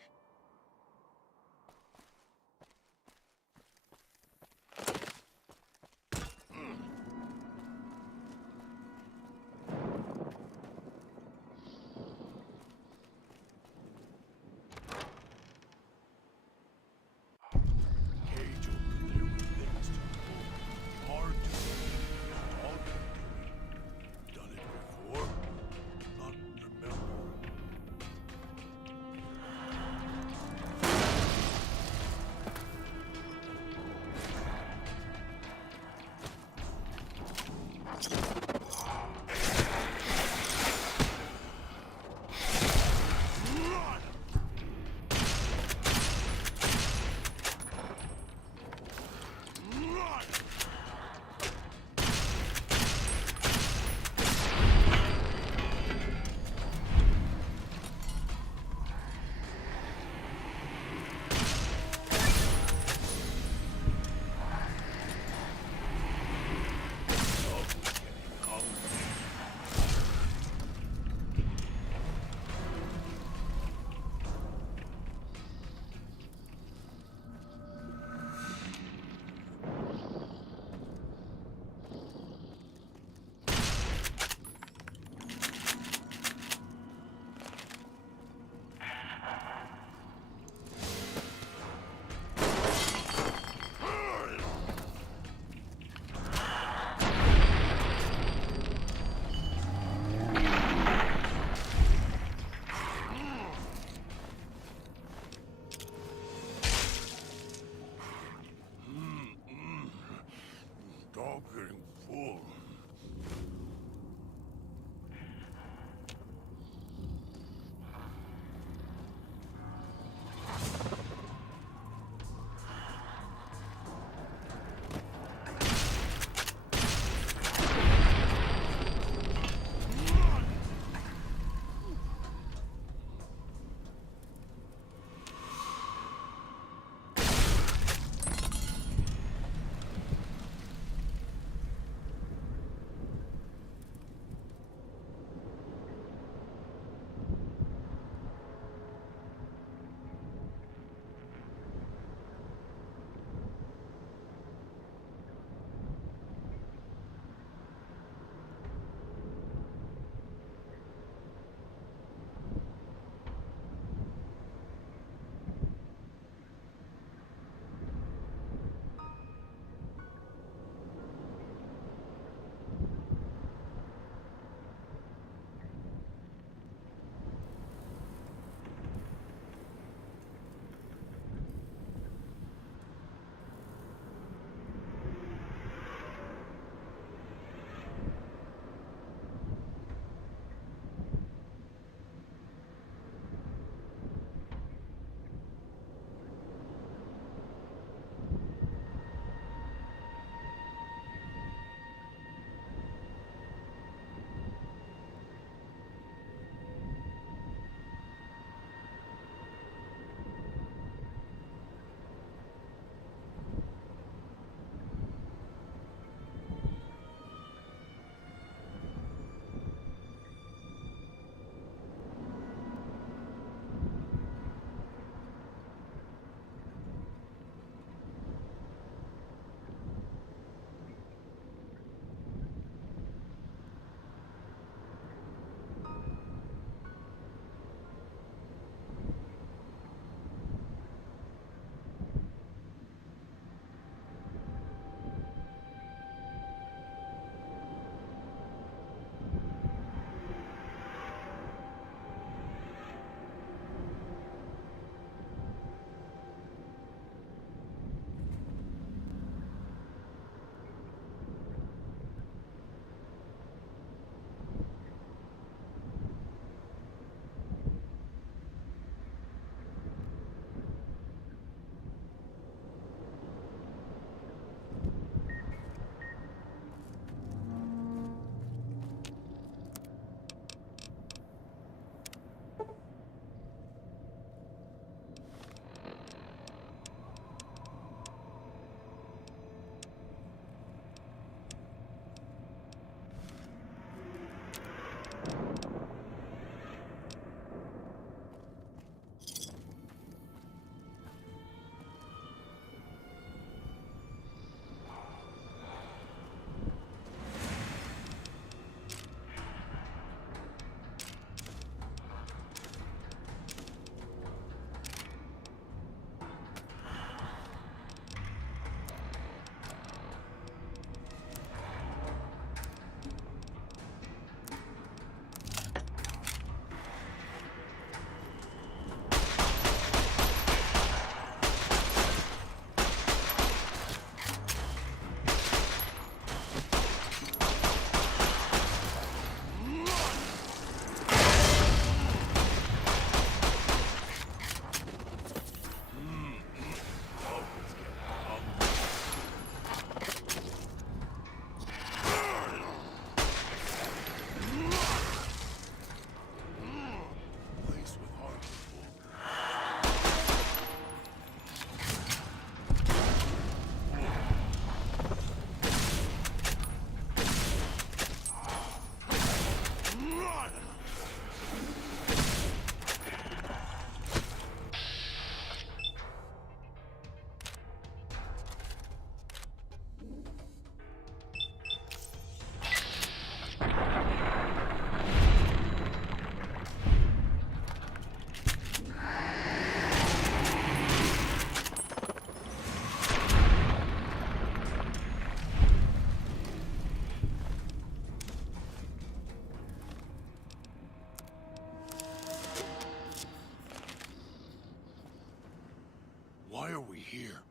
here?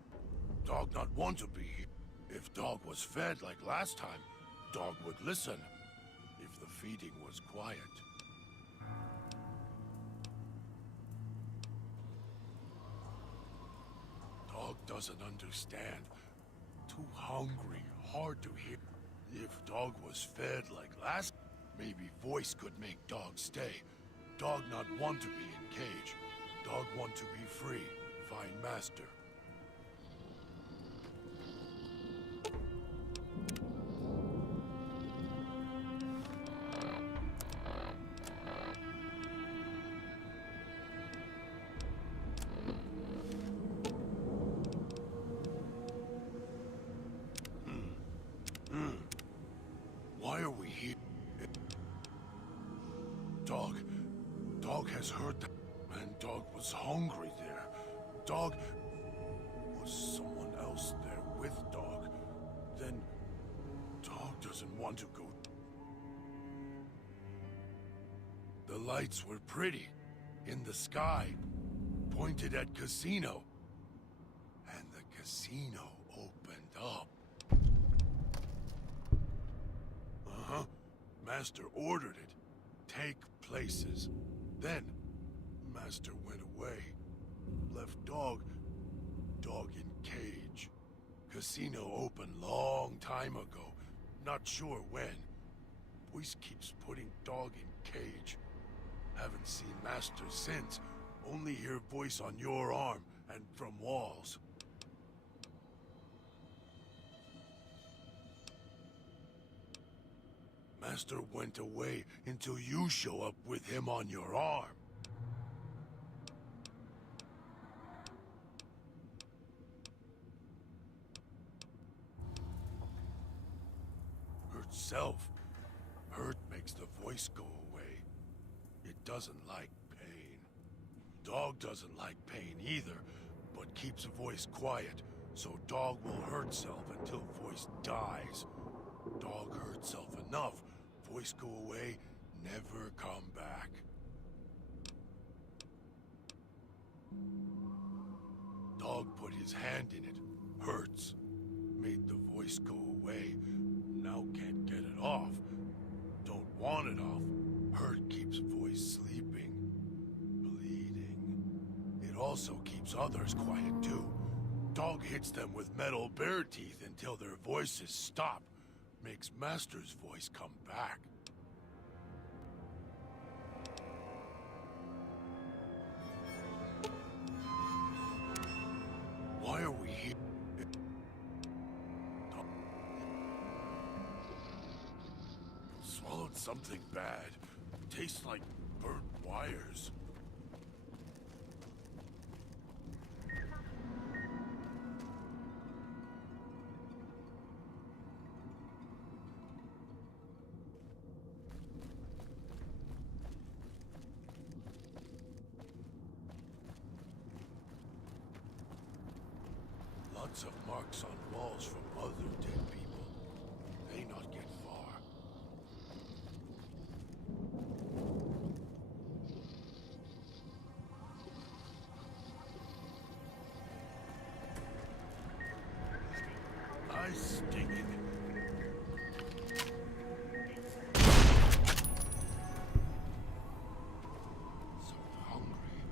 Dog not want to be here. If dog was fed like last time, dog would listen. If the feeding was quiet. Dog doesn't understand. Too hungry, hard to hear. If dog was fed like last, maybe voice could make dog stay. Dog not want to be in cage. Dog want to be free. Find master. Why are we here? Dog has heard that, and dog was hungry there. Dog was someone else there with dog. Then dog doesn't want to go. The lights were pretty, in the sky, pointed at casino. And the casino opened up. Uh-huh. Master ordered it. Take places. Then, Master went away. Left dog in cage. Casino opened long time ago. Not sure when. Voice keeps putting dog in cage. Haven't seen Master since. Only hear voice on your arm and from walls. Master went away until you show up with him on your arm. Hurt self. Hurt makes the voice go away. It doesn't like pain. Dog doesn't like pain either, but keeps a voice quiet, so dog will hurt self until voice dies. Dog hurt self enough, voice go away, never come back. Dog put his hand in it, hurts. Made the voice go away, now can't get it off. Don't want it off, hurt keeps voice sleeping, bleeding. It also keeps others quiet too. Dog hits them with metal bear teeth until their voices stop. Makes Master's voice come back. Why are we here? Swallowed something bad. Tastes like burnt wires. Lots of marks on walls from other dead people. They not get far. Nice stinging. So hungry.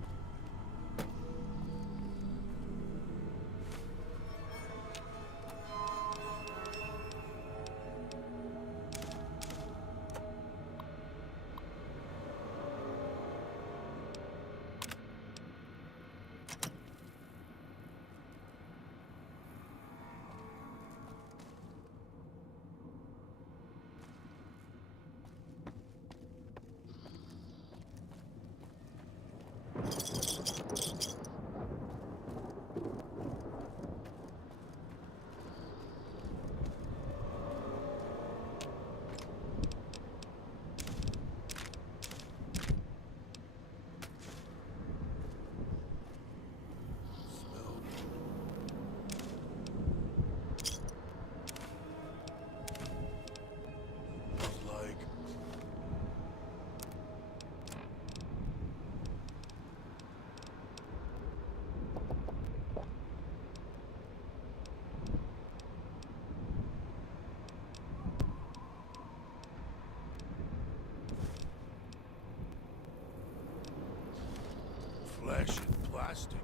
flesh and plastic.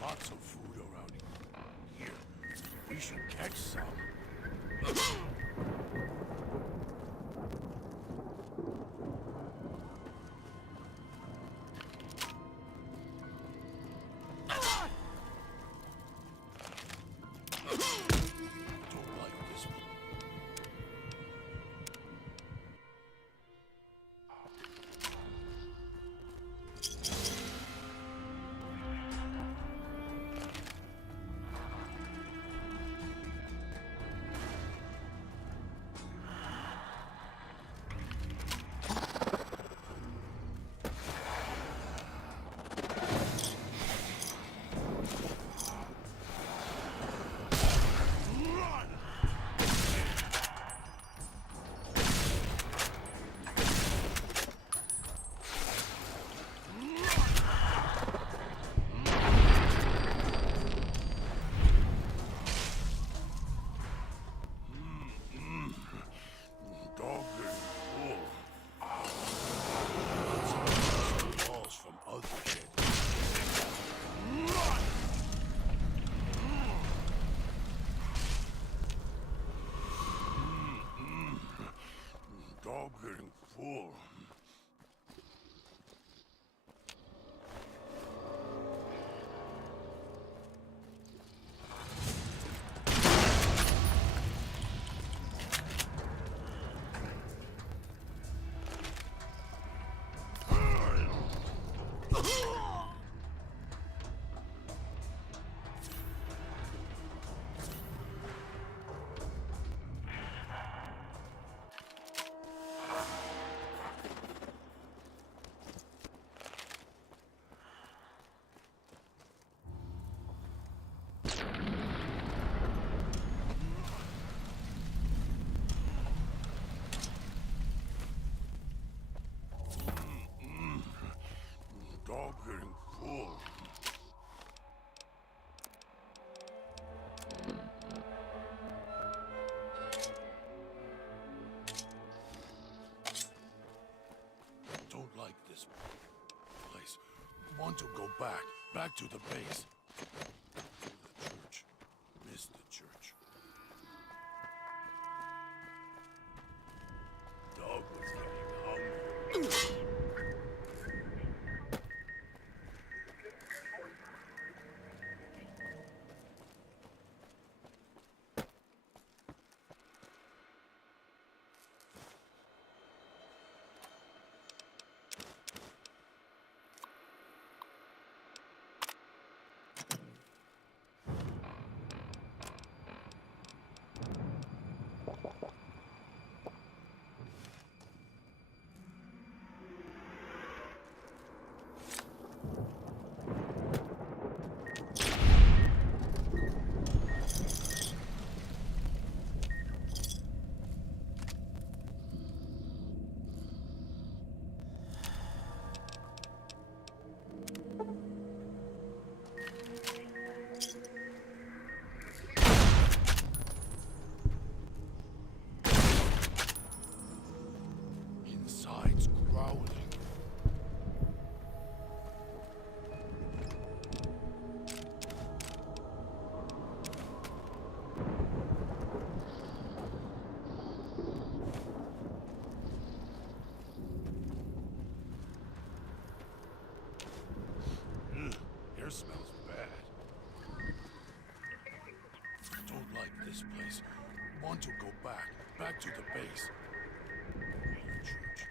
Lots of food around here. We should catch some. Don't like this. Dog getting full. Dog getting full. Don't like this place. Want to go back to the base. The church. Miss the church. Dog was getting hungry. Inside's growling. Air smells bad. Don't like this place. Want to go back to the base. Church.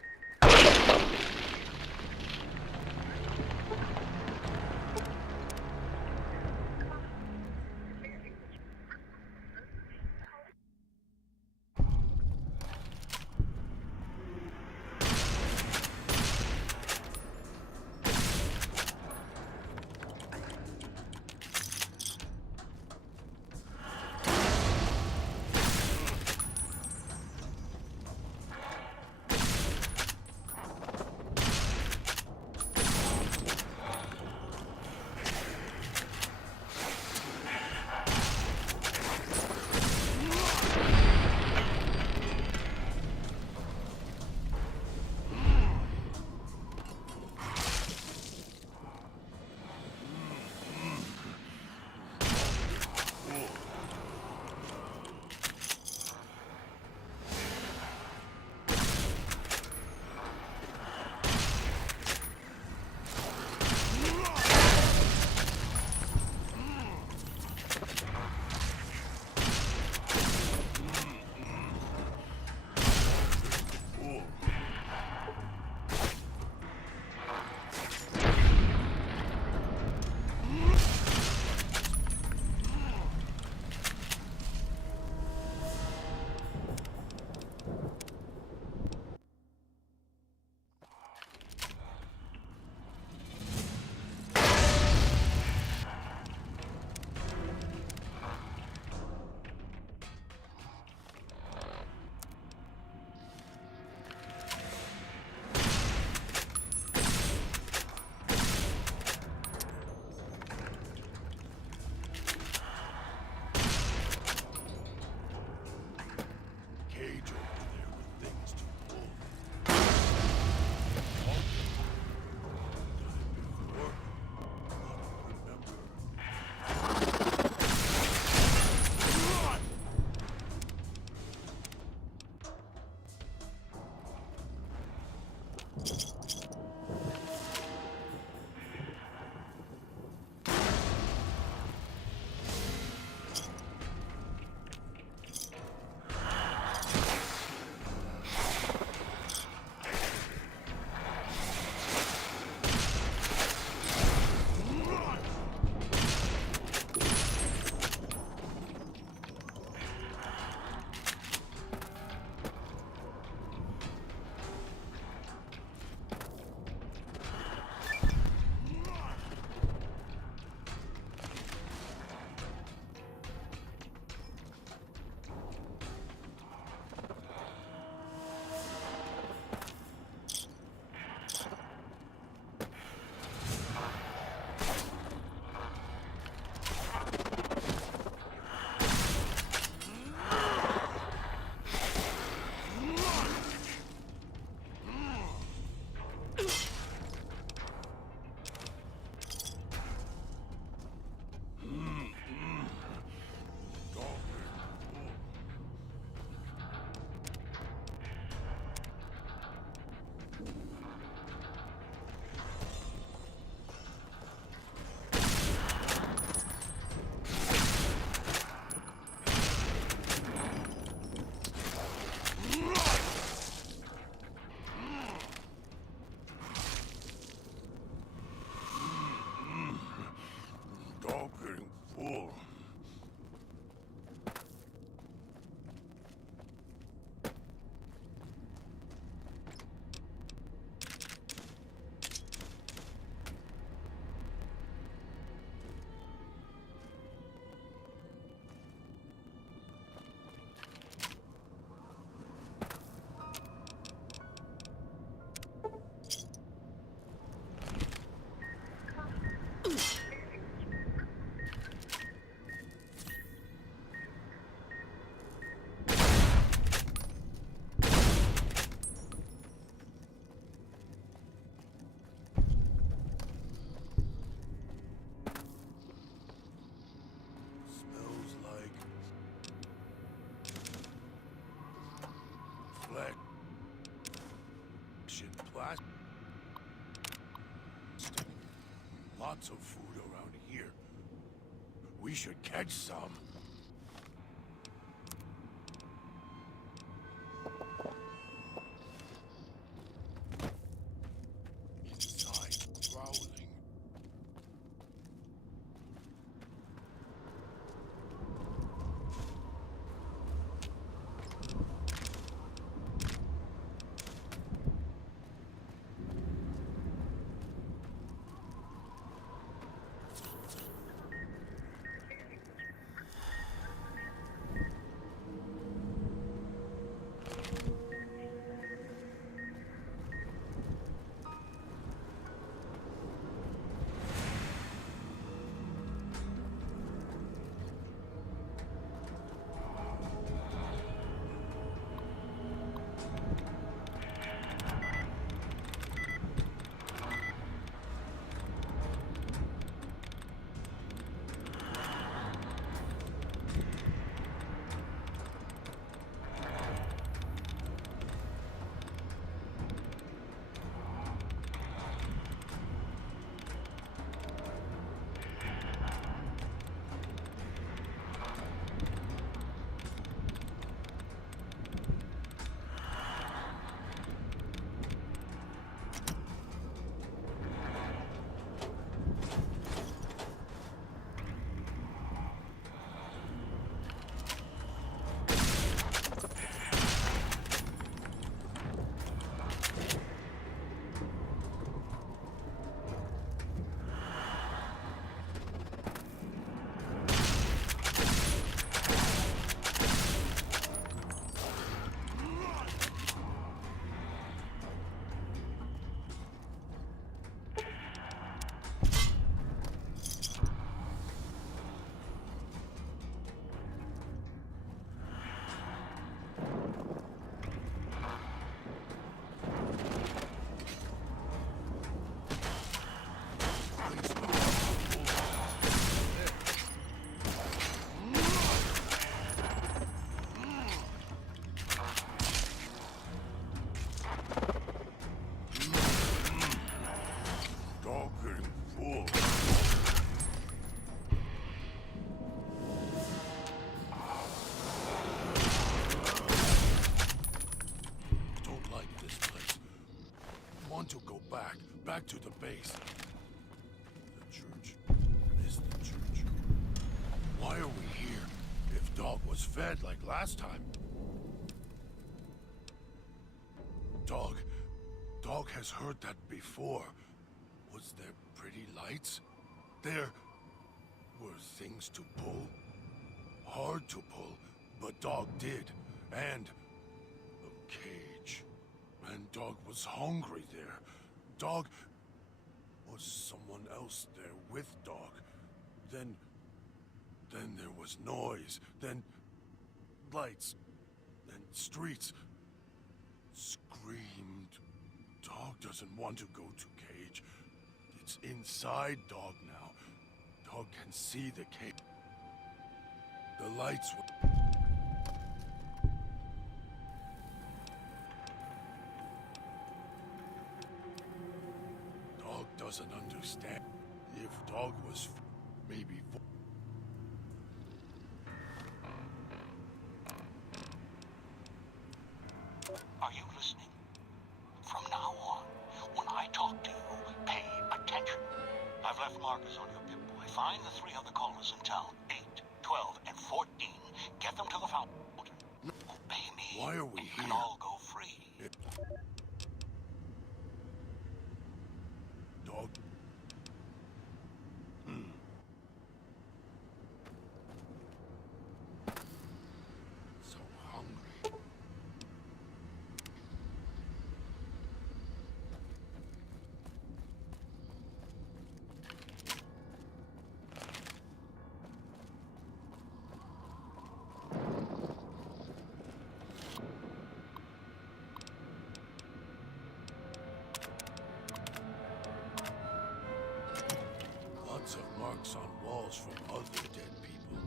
full. Smells like flesh and plastic. Lots of food around here. We should catch some. Inside, growling. Back to the base. The church is the church. Why are we here if Dog was fed like last time? Dog has heard that before. Was there pretty lights? There were things to pull. Hard to pull, but Dog did. And a cage. And Dog was hungry there. Dog was someone else there with Dog. Then there was noise. Then lights. Then streets. Screamed. Dog doesn't want to go to cage. It's inside Dog now. Dog can see the cage. The lights were... Dog doesn't understand. If Dog was maybe... Are you listening? From now on, when I talk to you, pay attention. I've left markers on your Pip-Boy. Find the three other callers in town, 8, 12, and 14. Get them to the fountain. Obey me. Why are we and you here? can all go free. Dog. So hungry. Lots of marks on walls from other dead people.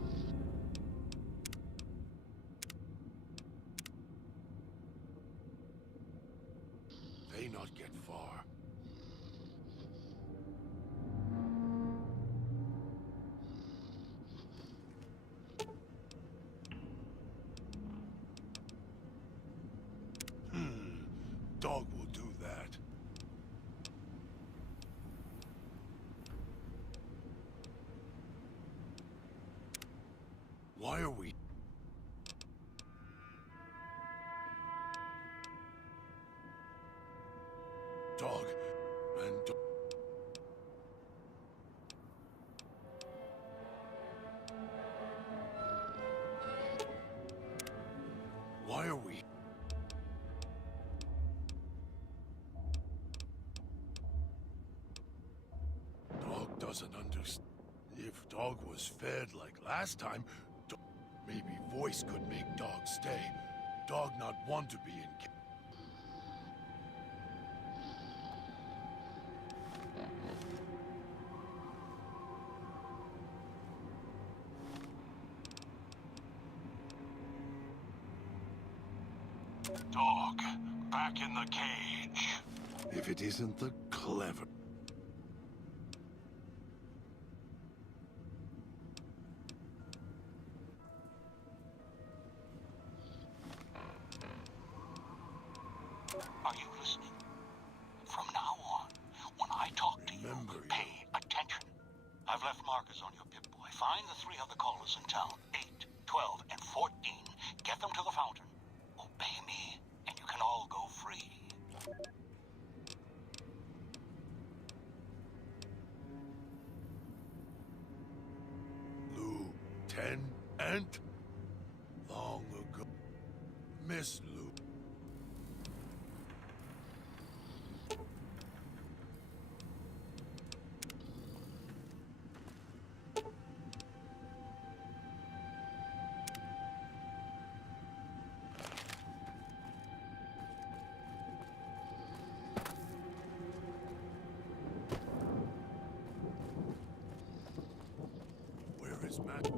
They not get far. Dog will do that. Why are we? Dog and dog. Why are we? Dog doesn't understand. If Dog was fed like last time, maybe voice could make Dog stay. Dog not want to be in. Dog, back in the cage. If it isn't the clever. Are you listening? From now on, when I talk to Remember you, you. pay attention. I've left markers on your Pip-Boy. Find the three other callers in town, 8, 12, and 14. Get them to the fountain. Obey me, and you can all go free. Lieutenant? Long ago. Miss Lou. Where is Matt?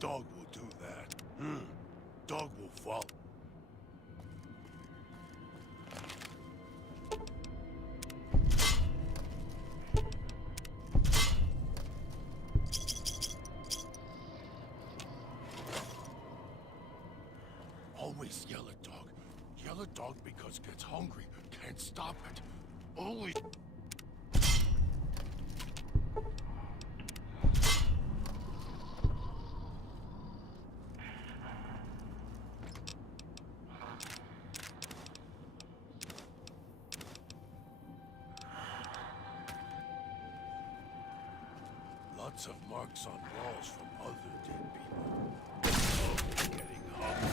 Dog will do that. Dog will follow. Always yell at dog. Yell at dog because gets hungry. Can't stop it. Always. Lots of marks on walls from other dead people. Oh, getting hungry.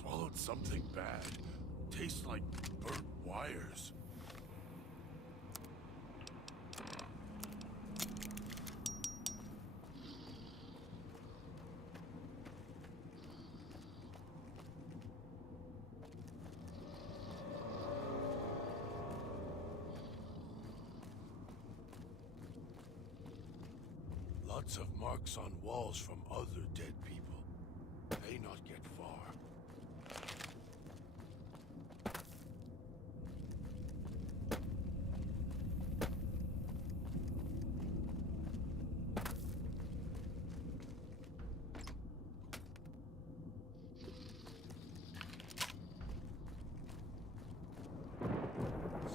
swallowed something bad. Tastes like burnt wires. Lots of marks on walls from other dead people. May not get far.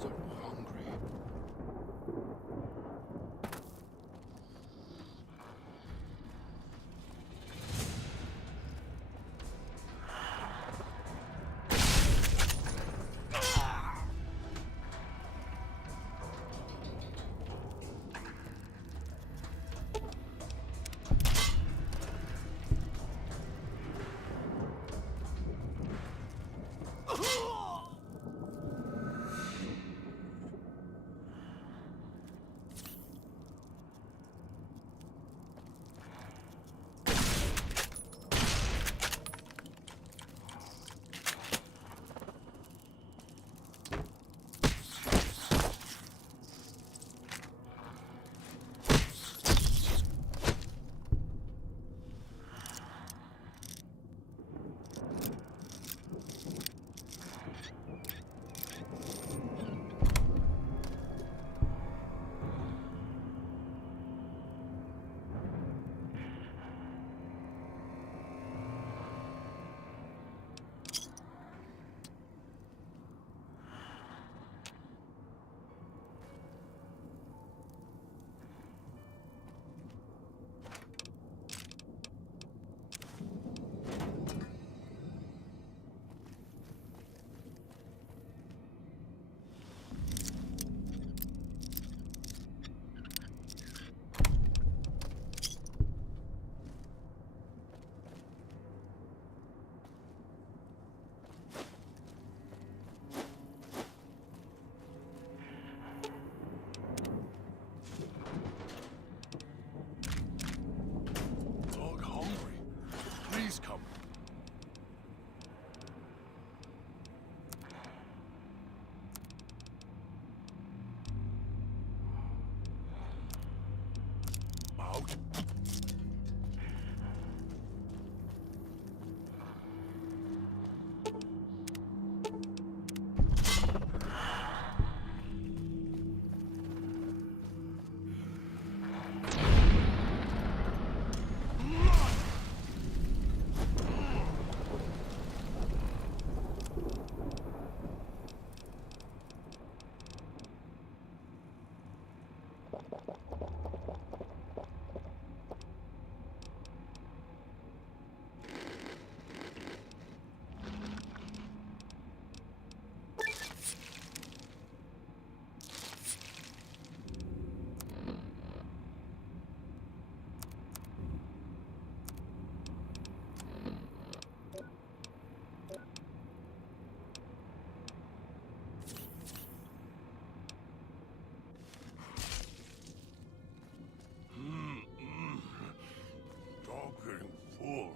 So hungry. Dog hungry. Please come. Out. Dog getting full.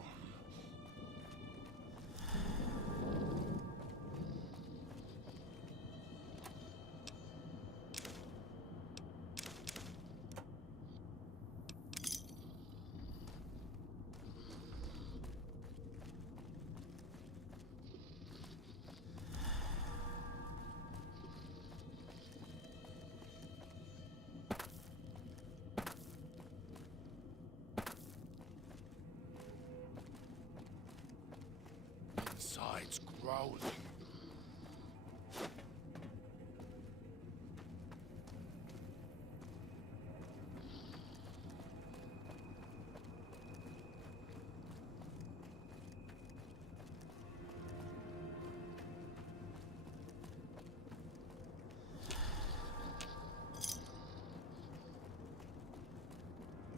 Inside's growling.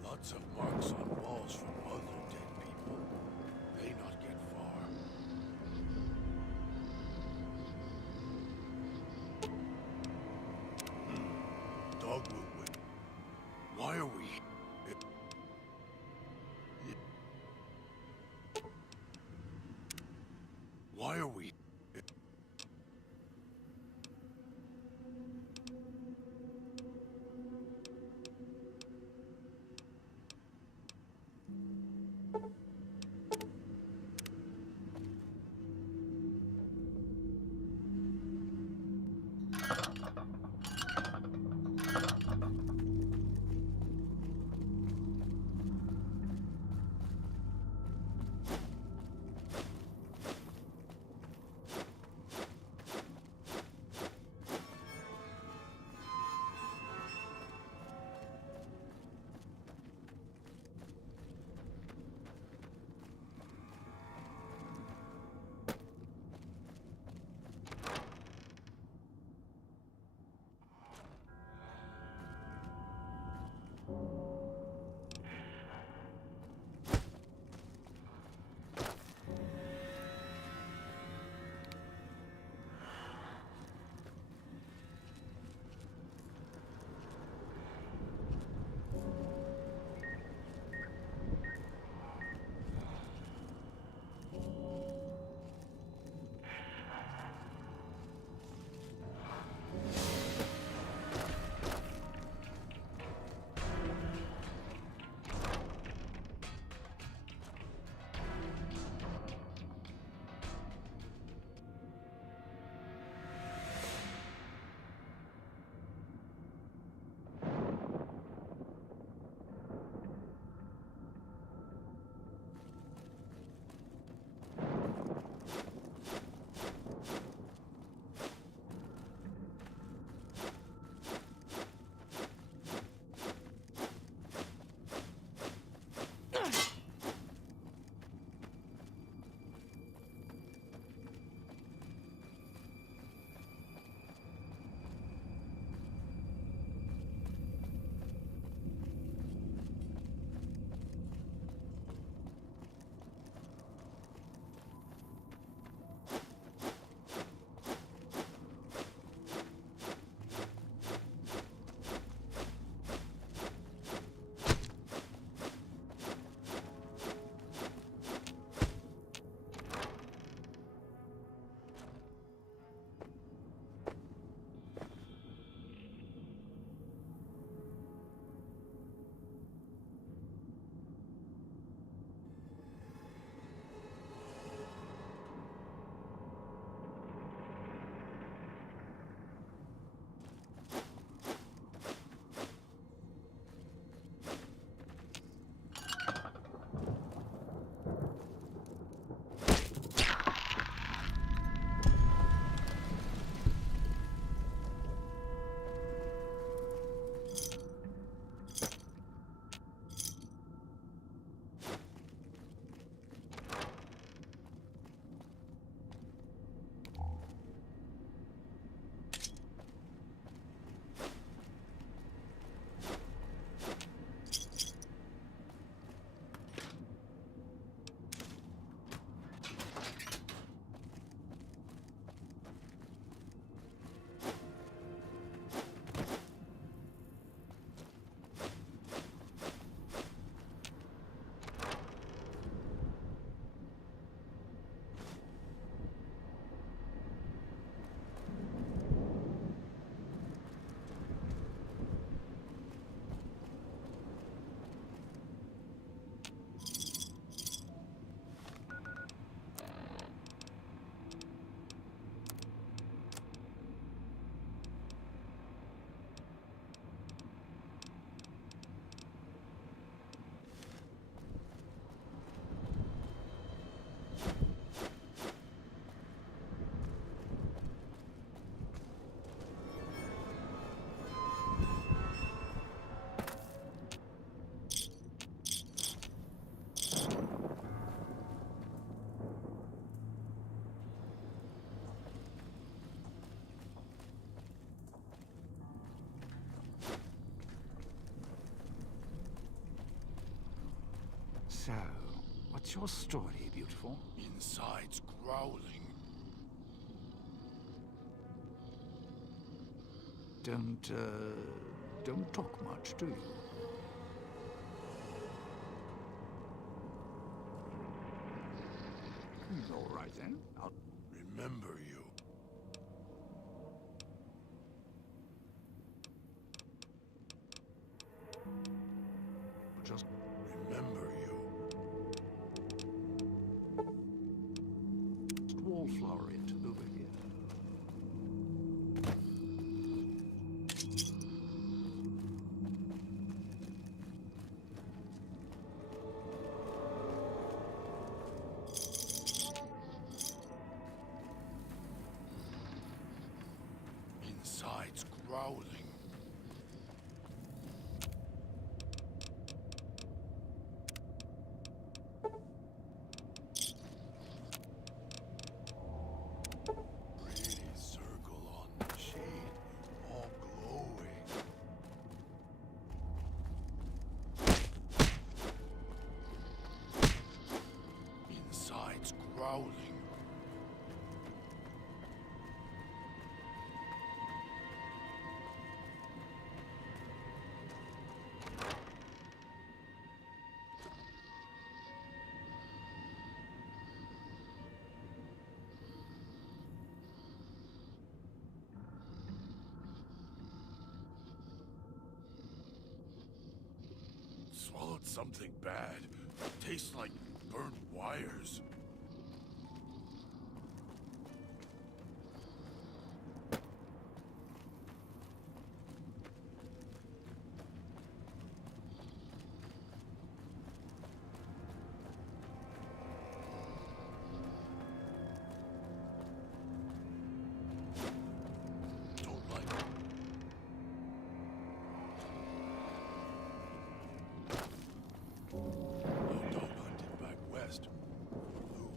Lots of marks on walls from other dead people. May not get far. Why are we... So, what's your story, beautiful? Inside's growling. Don't talk much, do you? All right, then. I'll... Remember you. Just remember you. Wallflower it over here. Inside's growling. Pretty circle on the shade, all glowing. Inside's growling. Swallowed something bad. Tastes like burnt wires. Don't like it. No dog hunted back west. Who?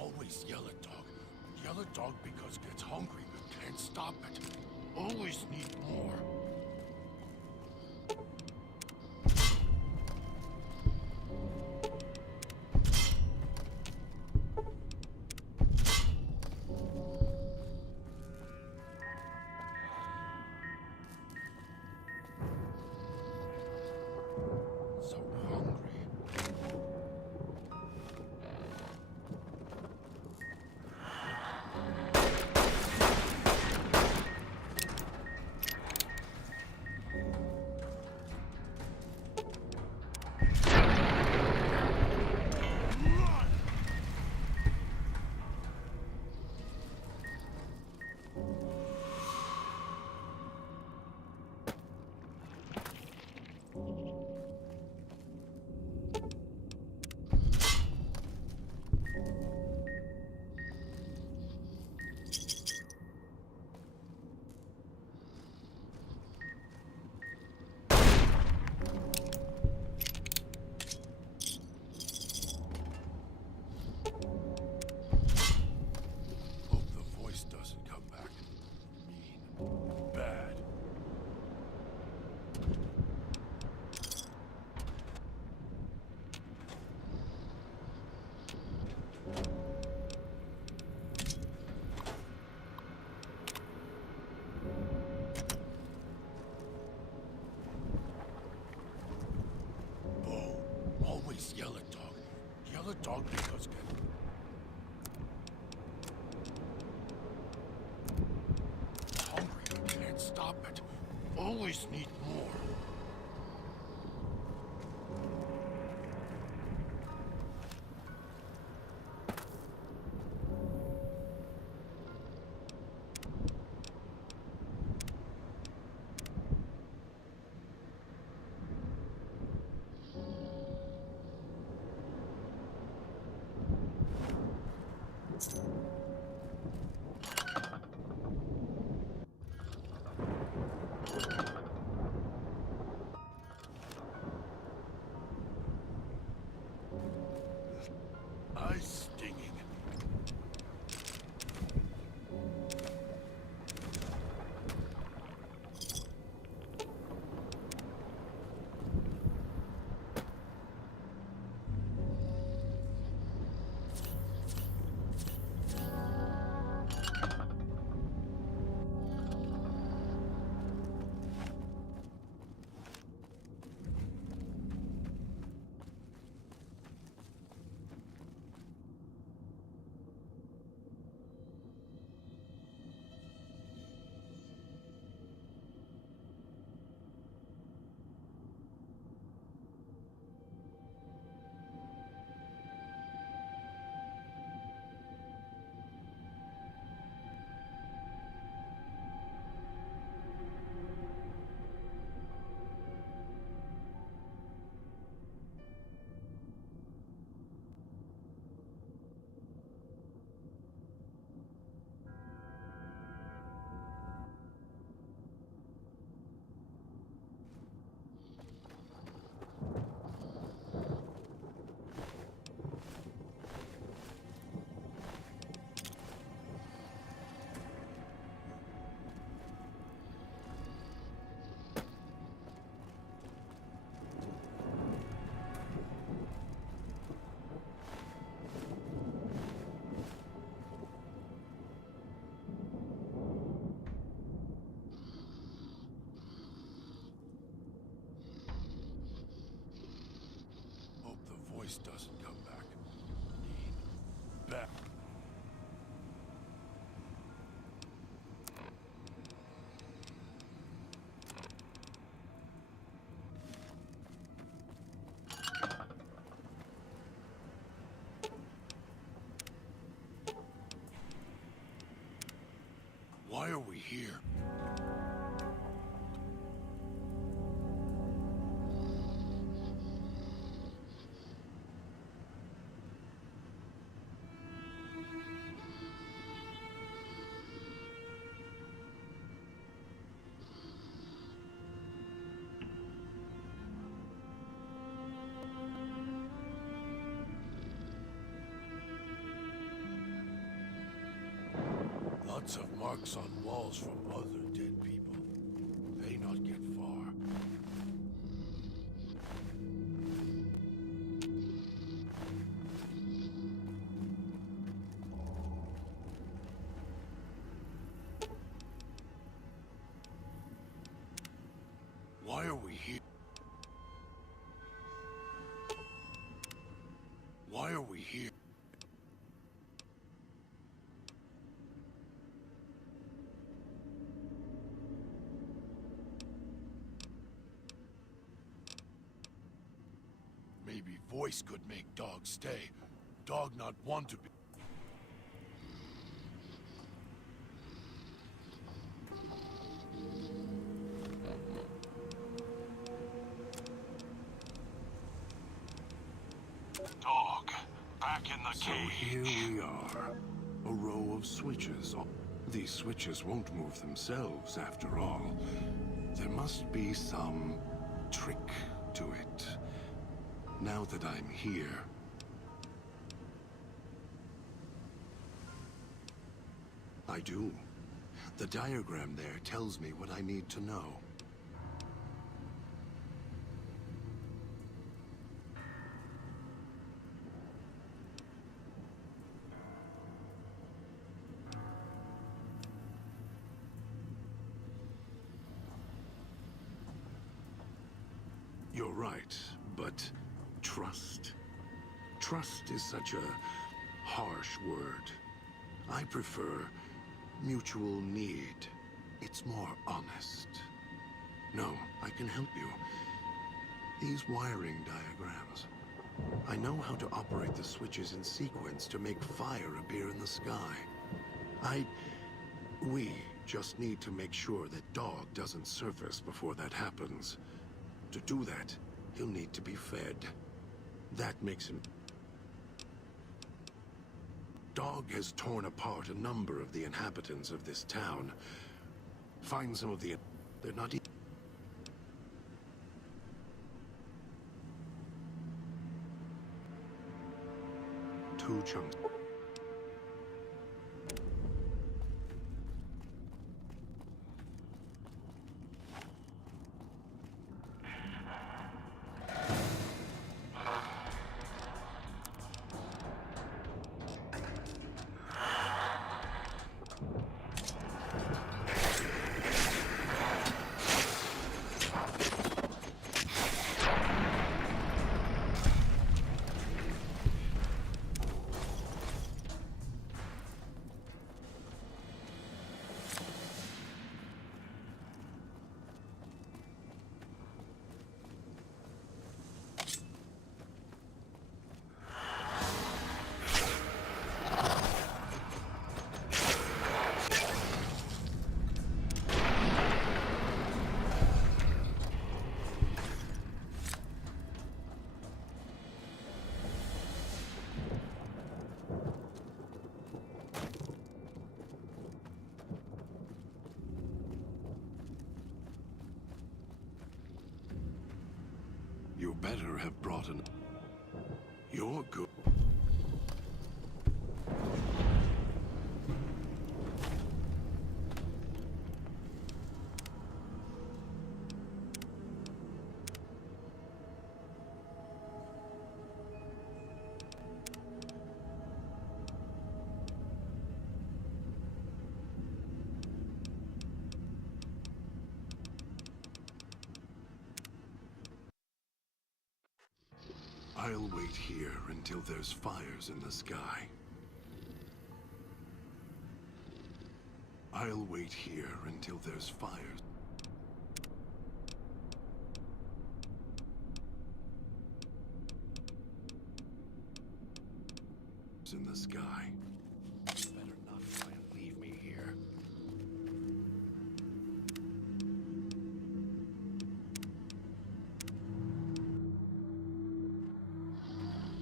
Always yell at dog. Yell at dog because gets hungry but can't stop it. Always need more. So hungry. Hope the voice doesn't come back. Mean. Bad. Bo, always yell at dog. Yell at dog because get hungry, can't stop it. always need more. Eyes stinging. Hope the voice doesn't come back. Need back. Why are we here? Lots of marks on walls from other dead people. May not get far. Why are we here? Why are we here? Maybe voice could make dog stay. Dog not want to be. Dog, back in the So cage. here we are. A row of switches. These switches won't move themselves after all. There must be some trick to it. Now that I'm here... I do. The diagram there tells me what I need to know. You're right, but trust? Trust is such a harsh word. I prefer mutual need. It's more honest. No, I can help you. These wiring diagrams. I know how to operate the switches in sequence to make fire appear in the sky. We just need to make sure that Dog doesn't surface before that happens. To do that, he'll need to be fed. That makes him... Dog has torn apart a number of the inhabitants of this town. Find some of the... They're not... 2 chunks. You better have brought an... You're good. I'll wait here until there's fires in the sky. I'll wait here until there's fires in the sky. Better not try and leave me here.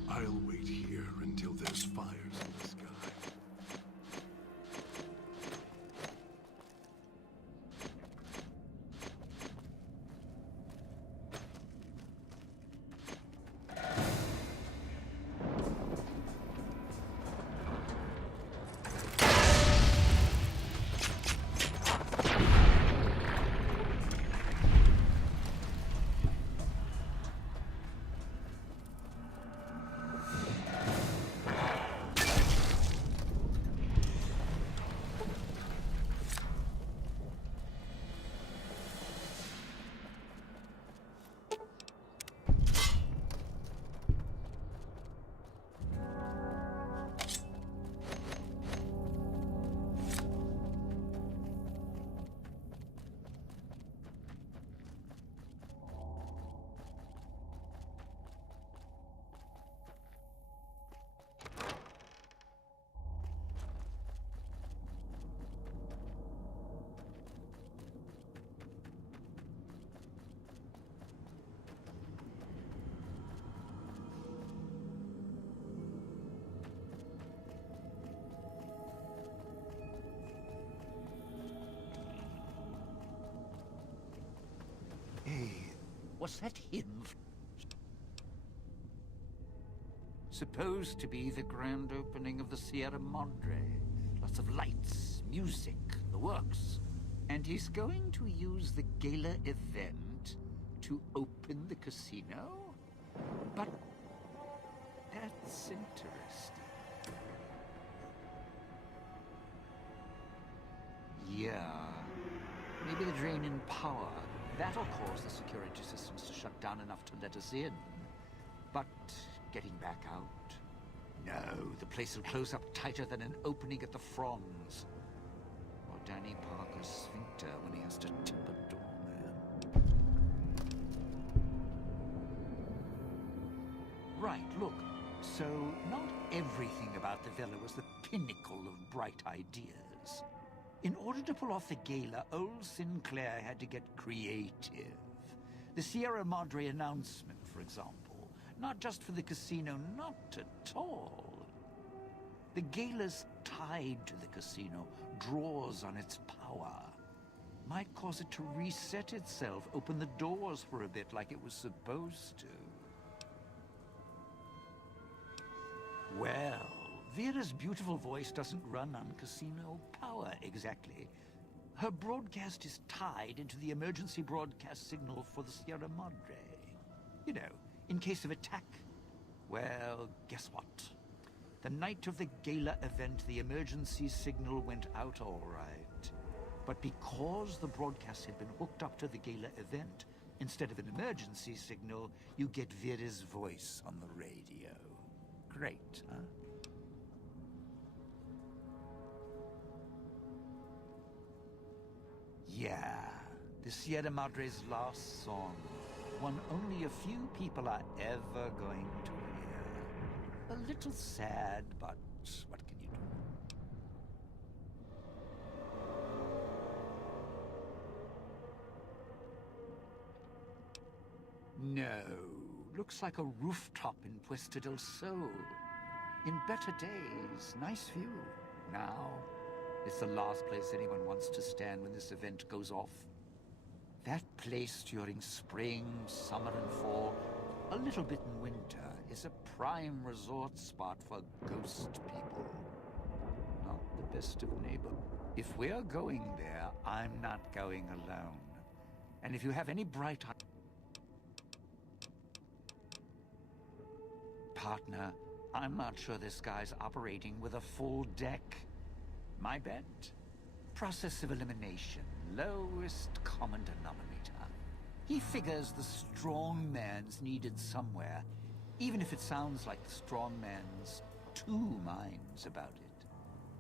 I'll wait here until there's fires in the sky. Hey, was that him? Supposed to be the grand opening of the Sierra Madre. Lots of lights, music, the works. And he's going to use the gala event to open the casino? But that's interesting. Yeah, maybe the drain in power. That'll cause the security systems to shut down enough to let us in. But getting back out? No, the place will close up tighter than an opening at the Fronds. Or Danny Parker's sphincter when he has to tip a doorman. Right, look. So, not everything about the villa was the pinnacle of bright ideas. In order to pull off the gala, old Sinclair had to get creative. The Sierra Madre announcement, for example. Not just for the casino, not at all. The gala's tied to the casino, draws on its power. Might cause it to reset itself, open the doors for a bit like it was supposed to. Well, Vera's beautiful voice doesn't run on casino power, exactly. Her broadcast is tied into the emergency broadcast signal for the Sierra Madre. You know, in case of attack. Well, guess what? The night of the gala event, the emergency signal went out all right. But because the broadcast had been hooked up to the gala event, instead of an emergency signal, you get Vera's voice on the radio. Great, huh? Yeah, the Sierra Madre's last song. One only a few people are ever going to hear. A little sad, but what can you do? No, looks like a rooftop in Puesta del Sol. In better days, nice view. Now, it's the last place anyone wants to stand when this event goes off. That place during spring, summer, and fall, a little bit in winter, is a prime resort spot for ghost people. Not the best of neighbors. If we're going there, I'm not going alone. And if you have any bright partner, I'm not sure this guy's operating with a full deck. My bet? Process of elimination. Lowest common denominator. He figures the strong man's needed somewhere, even if it sounds like the strong man's two minds about it.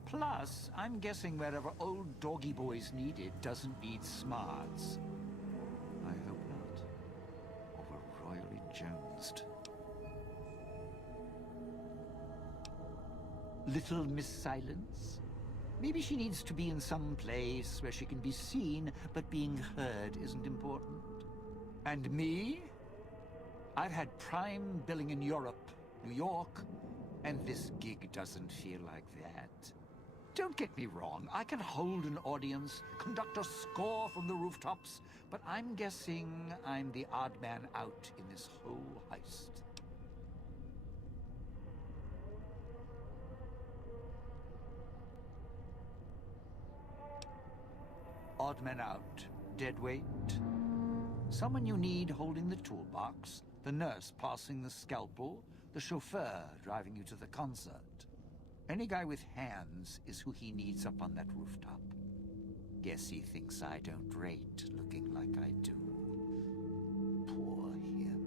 Plus, I'm guessing wherever old doggy boy's needed doesn't need smarts. I hope not. Or we're royally jonesed. Little Miss Silence? Maybe she needs to be in some place where she can be seen, but being heard isn't important. And me? I've had prime billing in Europe, New York, and this gig doesn't feel like that. Don't get me wrong, I can hold an audience, conduct a score from the rooftops, but I'm guessing I'm the odd man out in this whole heist. Odd man out. Dead weight. Someone you need holding the toolbox, the nurse passing the scalpel, the chauffeur driving you to the concert. Any guy with hands is who he needs up on that rooftop. Guess he thinks I don't rate looking like I do. Poor him.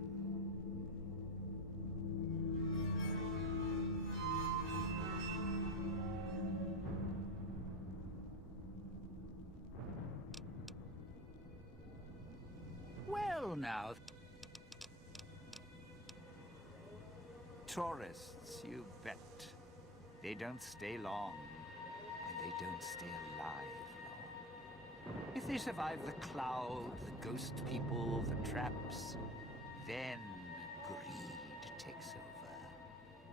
Well, now, tourists, you bet. They don't stay long, and they don't stay alive long. If they survive the cloud, the ghost people, the traps, then greed takes over,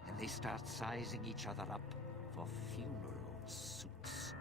and they start sizing each other up for funeral suits.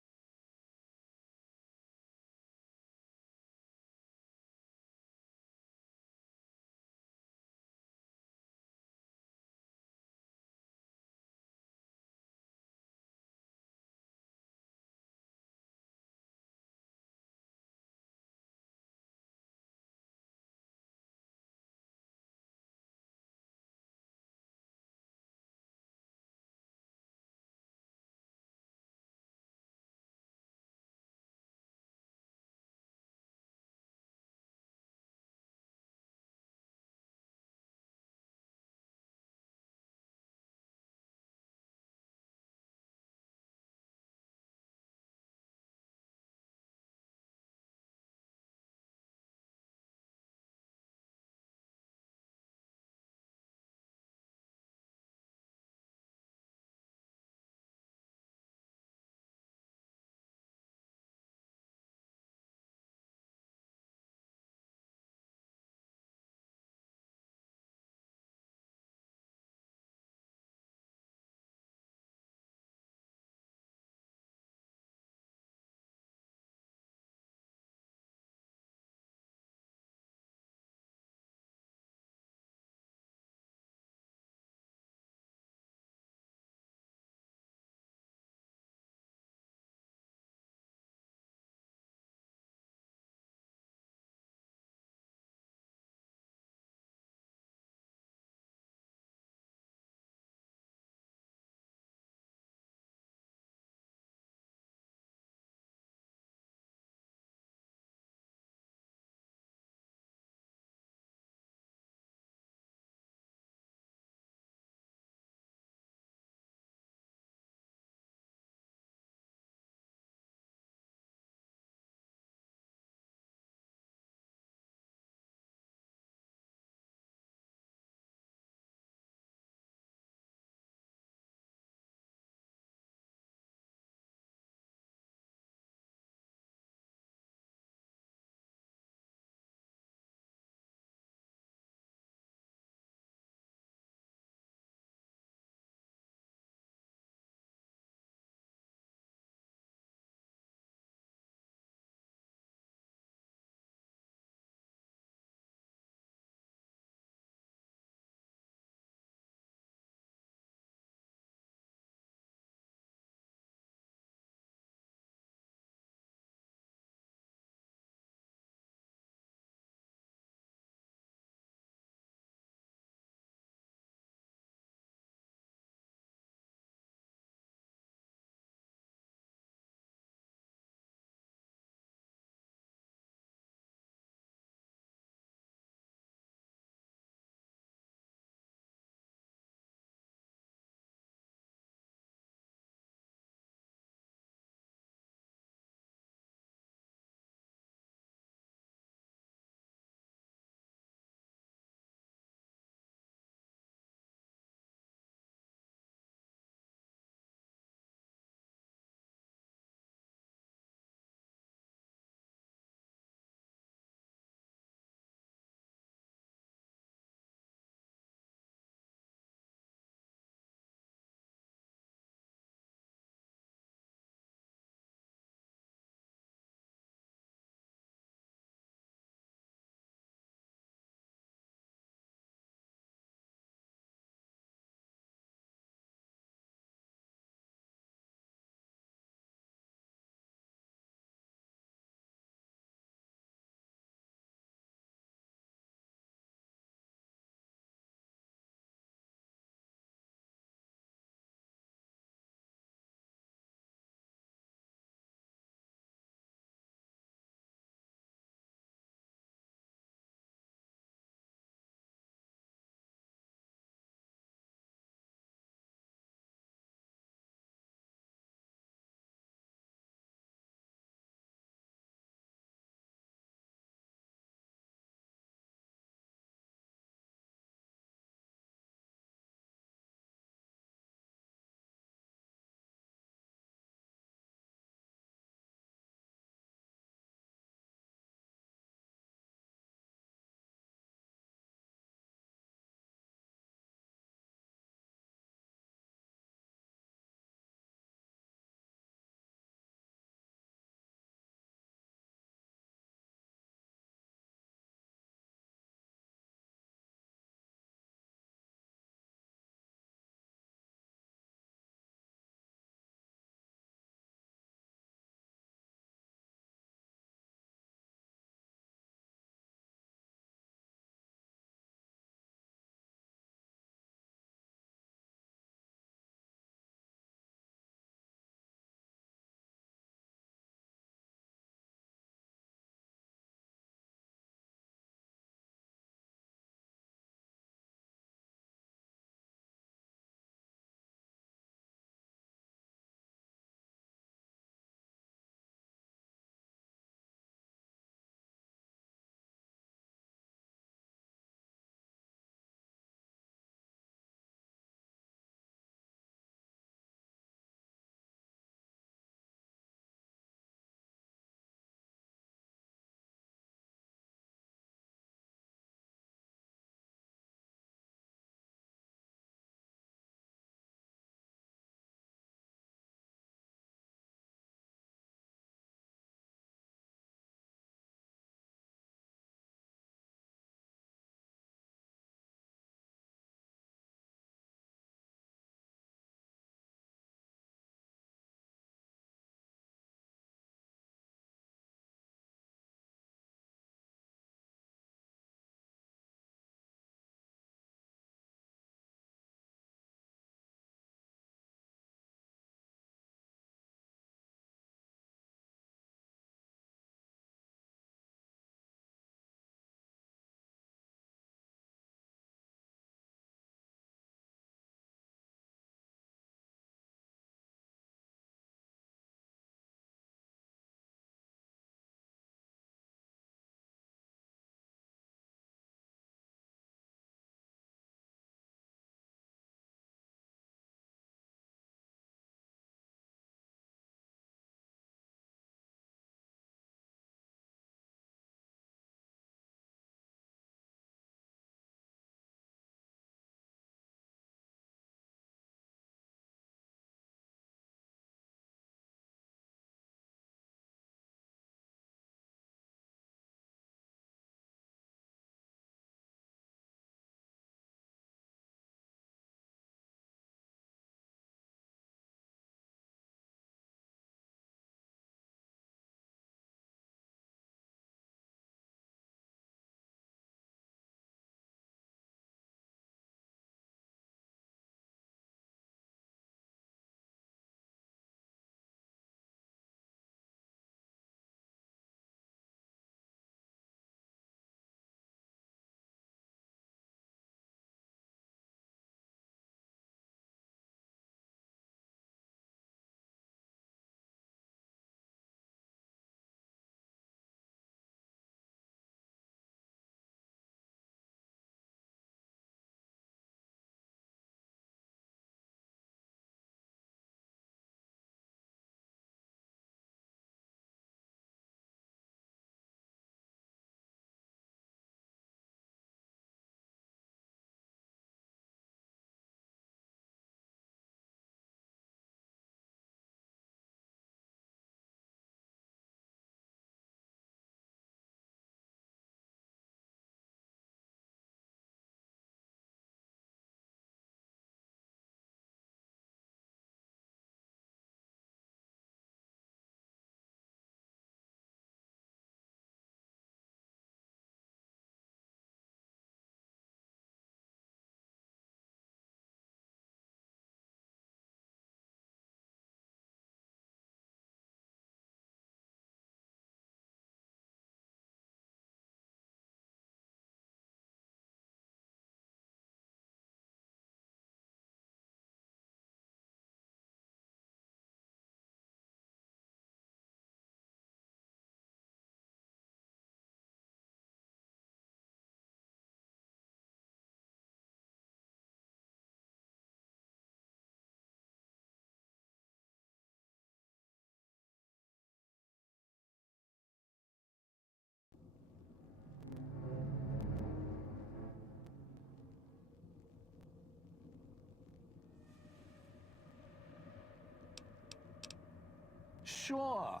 Sure.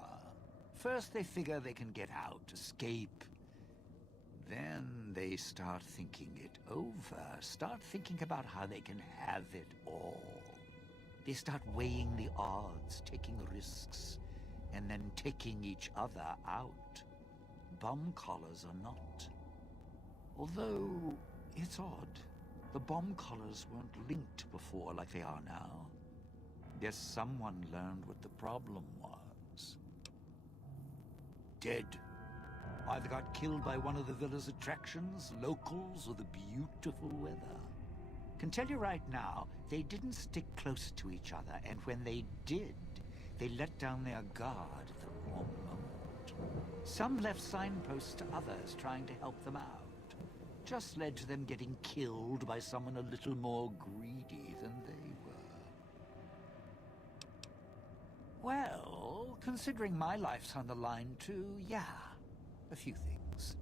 First they figure they can get out, escape. Then they start thinking it over, start thinking about how they can have it all. They start weighing the odds, taking risks, and then taking each other out. Bomb collars are not. Although, it's odd. The bomb collars weren't linked before like they are now. Guess someone learned what the problem was. Dead. Either got killed by one of the villa's attractions, locals, or the beautiful weather. Can tell you right now, they didn't stick close to each other, and when they did, they let down their guard at the wrong moment. Some left signposts to others trying to help them out. Just led to them getting killed by someone a little more greedy than they were. Well, considering my life's on the line too, yeah, a few things.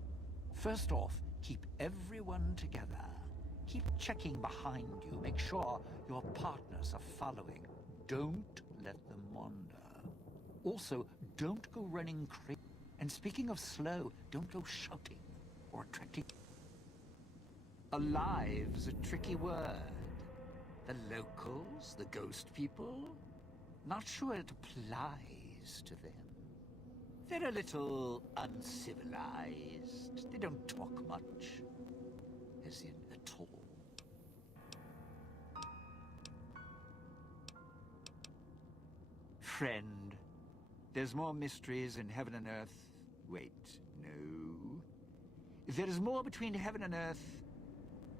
First off, keep everyone together. Keep checking behind you. Make sure your partners are following. Don't let them wander. Also, don't go running crazy. And speaking of slow, don't go shouting or attracting. Alive's a tricky word. The locals, the ghost people, not sure it applies to them. They're a little uncivilized. They don't talk much. As in, at all. Friend, there's more mysteries in heaven and earth. Wait, no. There is more between heaven and earth.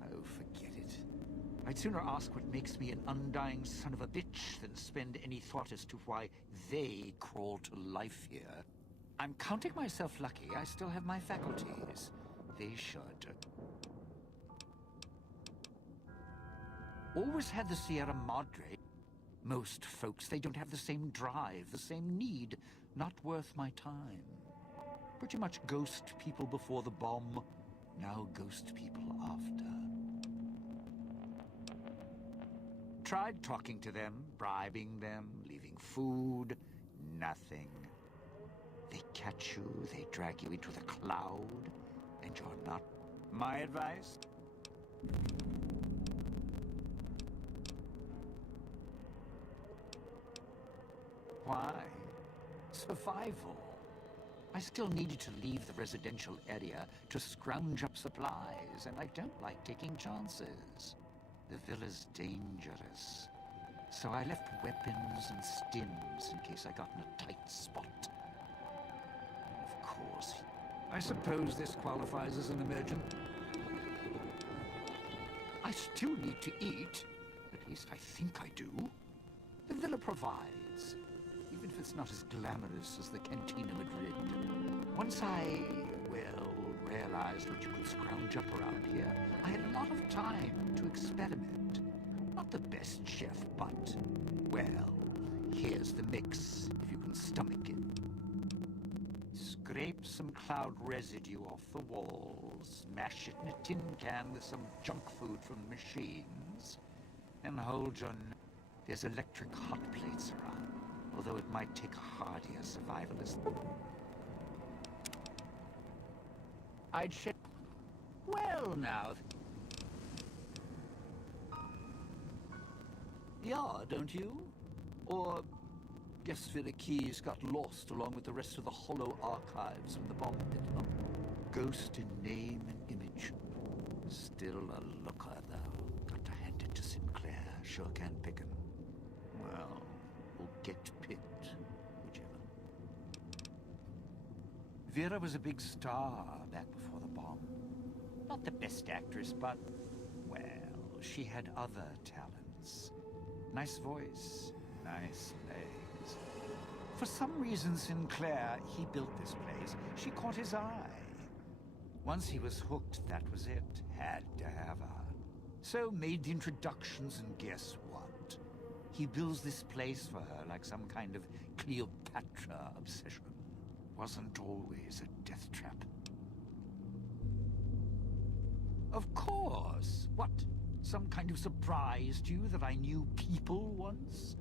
Oh, forget it. I'd sooner ask what makes me an undying son of a bitch than spend any thought as to why they crawl to life here. I'm counting myself lucky I still have my faculties. They should. Always had the Sierra Madre. Most folks, they don't have the same drive, the same need. Not worth my time. Pretty much ghost people before the bomb, now ghost people after. Tried talking to them, bribing them, leaving food, nothing. They catch you, they drag you into the cloud, and you're not. My advice? Why? Survival. I still needed to leave the residential area to scrounge up supplies, and I don't like taking chances. The villa's dangerous. So I left weapons and stims in case I got in a tight spot. Of course, I suppose this qualifies as an emergent. I still need to eat. At least I think I do. The villa provides. Even if it's not as glamorous as the Cantina Madrid. Once I, well, realized what you could scrounge up around here, I had a lot of time to experiment. Not the best chef, but, well, here's the mix, if you can stomach it. Scrape some cloud residue off the walls, mash it in a tin can with some junk food from the machines, and hold your... There's electric hot plates around. Although it might take a hardier survivalist. I'd share. Well, now. Yeah, don't you? Or guess the keys got lost along with the rest of the hollow archives when the bomb hit them. Ghost in name and image. Still a looker, though. Got to hand it to Sinclair. Sure can pick him. Well... get picked, whichever. Vera was a big star back before the bomb. Not the best actress, but, well, she had other talents. Nice voice, nice legs. For some reason, Sinclair, he built this place. She caught his eye. Once he was hooked, that was it. Had to have her. So made the introductions, and guess what? He builds this place for her like some kind of Cleopatra obsession. Wasn't always a death trap. Of course! What? Some kind of surprise to you that I knew people once?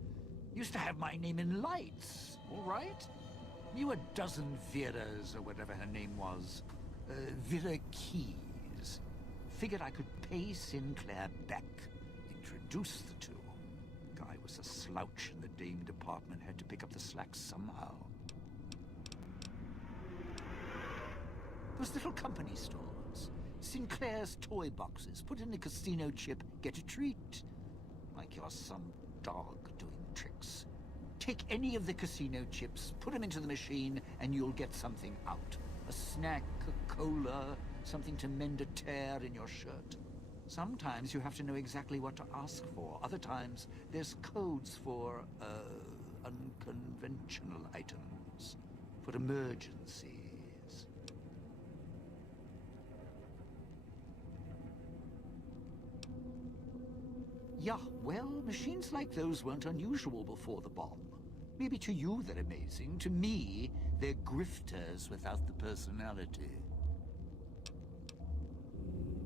Used to have my name in lights, all right? Knew a dozen Veras, or whatever her name was. Vera Keys. Figured I could pay Sinclair back. Introduce the two. Guy was a slouch in the dame department, had to pick up the slack somehow. Those little company stores. Sinclair's toy boxes. Put in a casino chip, get a treat. Like you're some dog doing tricks. Take any of the casino chips, put them into the machine, and you'll get something out. A snack, a cola, something to mend a tear in your shirt. Sometimes you have to know exactly what to ask for. Other times, there's codes for, unconventional items. For emergencies. Yeah, well, machines like those weren't unusual before the bomb. Maybe to you they're amazing. To me, they're grifters without the personality.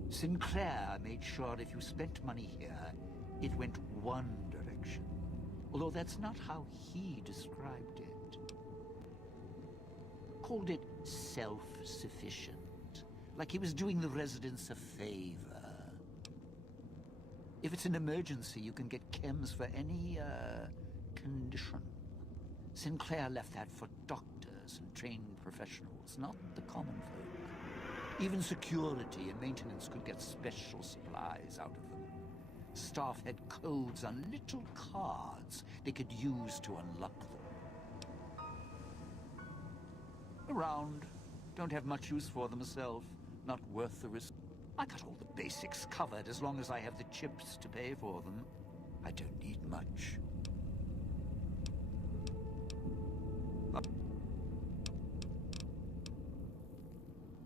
Sinclair made sure if you spent money here, it went one direction. Although that's not how he described it. Called it self-sufficient. Like he was doing the residents a favor. If it's an emergency, you can get chems for any, condition. Sinclair left that for doctors and trained professionals, not the common folk. Even security and maintenance could get special supplies out of them. Staff had codes on little cards they could use to unlock them. Around. Don't have much use for them myself. Not worth the risk. I got all the basics covered as long as I have the chips to pay for them. I don't need much.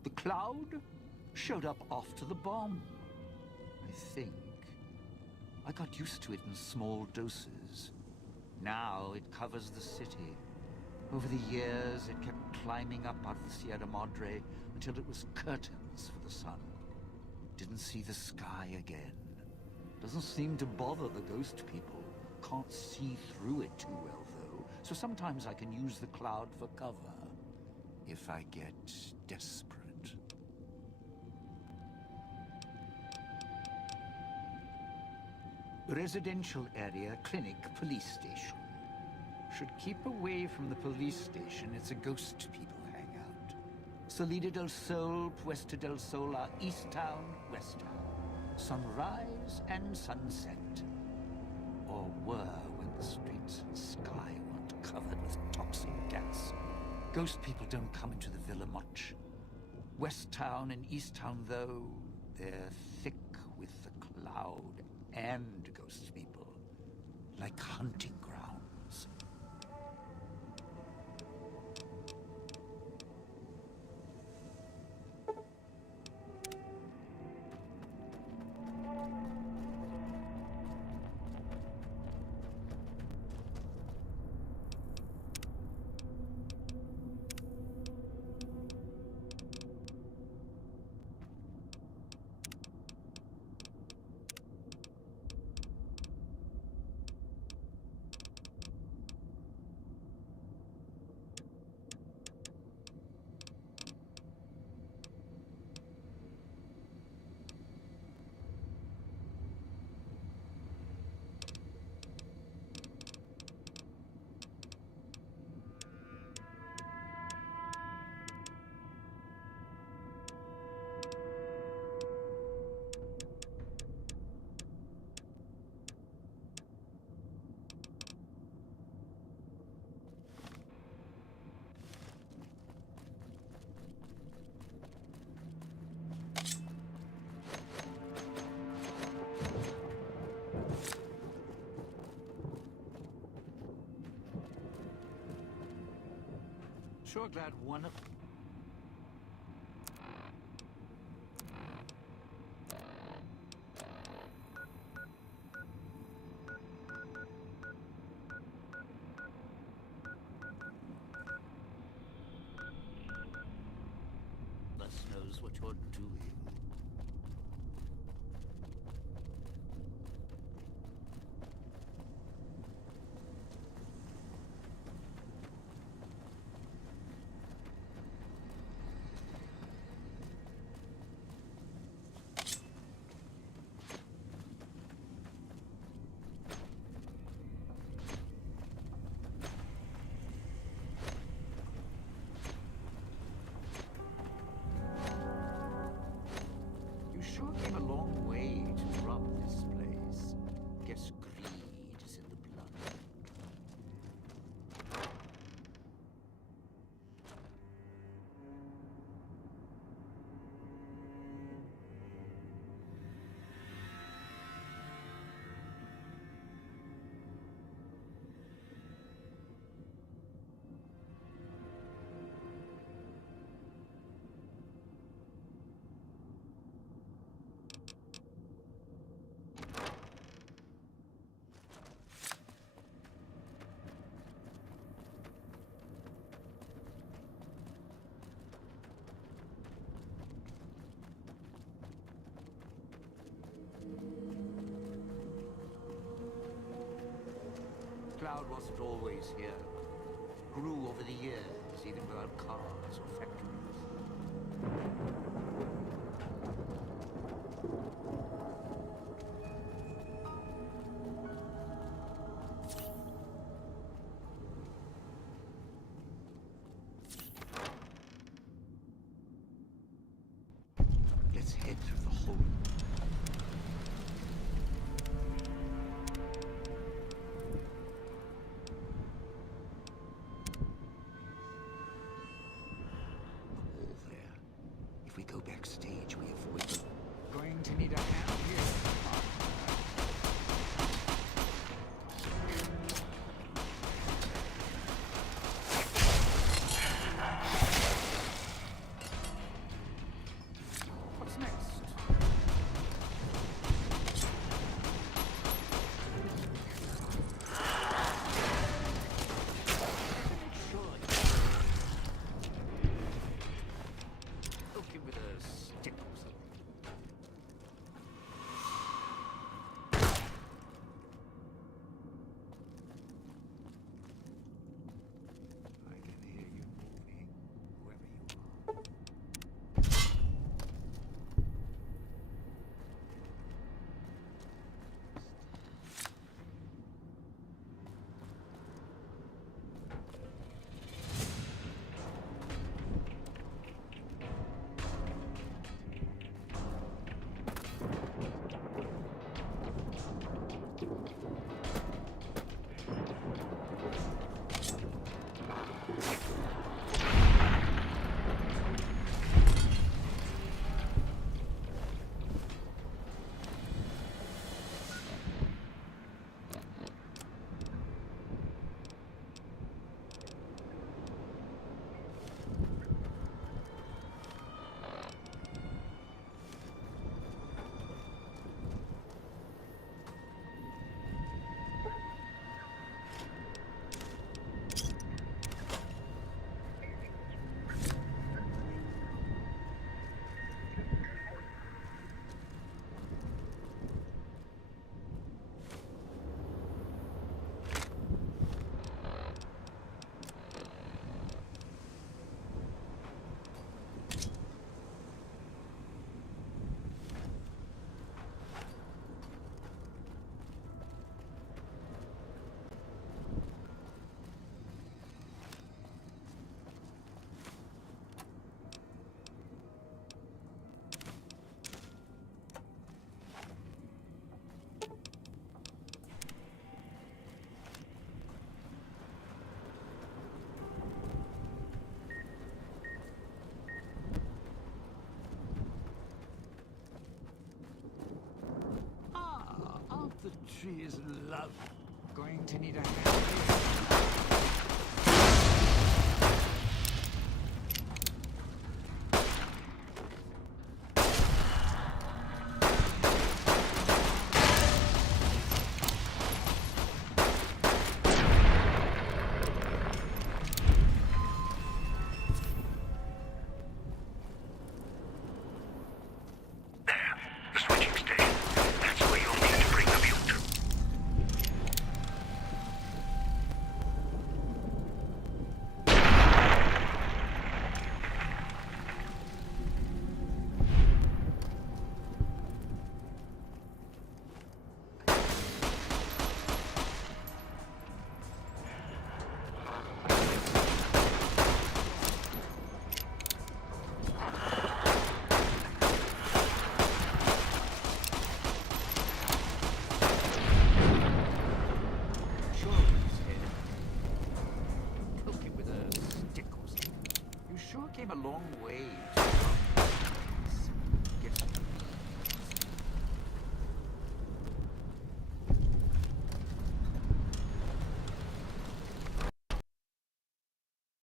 The cloud showed up after the bomb, I think. I got used to it in small doses. Now it covers the city. Over the years, it kept climbing up out of the Sierra Madre until it was curtains for the sun. Didn't see the sky again. Doesn't seem to bother the ghost people. Can't see through it too well, though. So sometimes I can use the cloud for cover. If I get desperate. Residential area, clinic, police station. Should keep away from the police station. It's a ghost people hangout. Salida del Sol, Puesta del Sol are East Town, West Town. Sunrise and sunset. Or were when the streets and sky weren't covered with toxic gas. Ghost people don't come into the villa much. West Town and East Town, though, they're thick with the cloud and ghost people. Like hunting grounds. Sure glad one of... Us knows what you're doing. cloud wasn't always here. Grew over the years, even without cars or factories. Let's head through the hole. The wall there. If we go backstage, we avoid them. Going to need a hand here. What's next? Sure. Poke him with a stick or something. I can hear you moving, whoever you are. Ah, aren't the trees lovely? Going to need a hand here.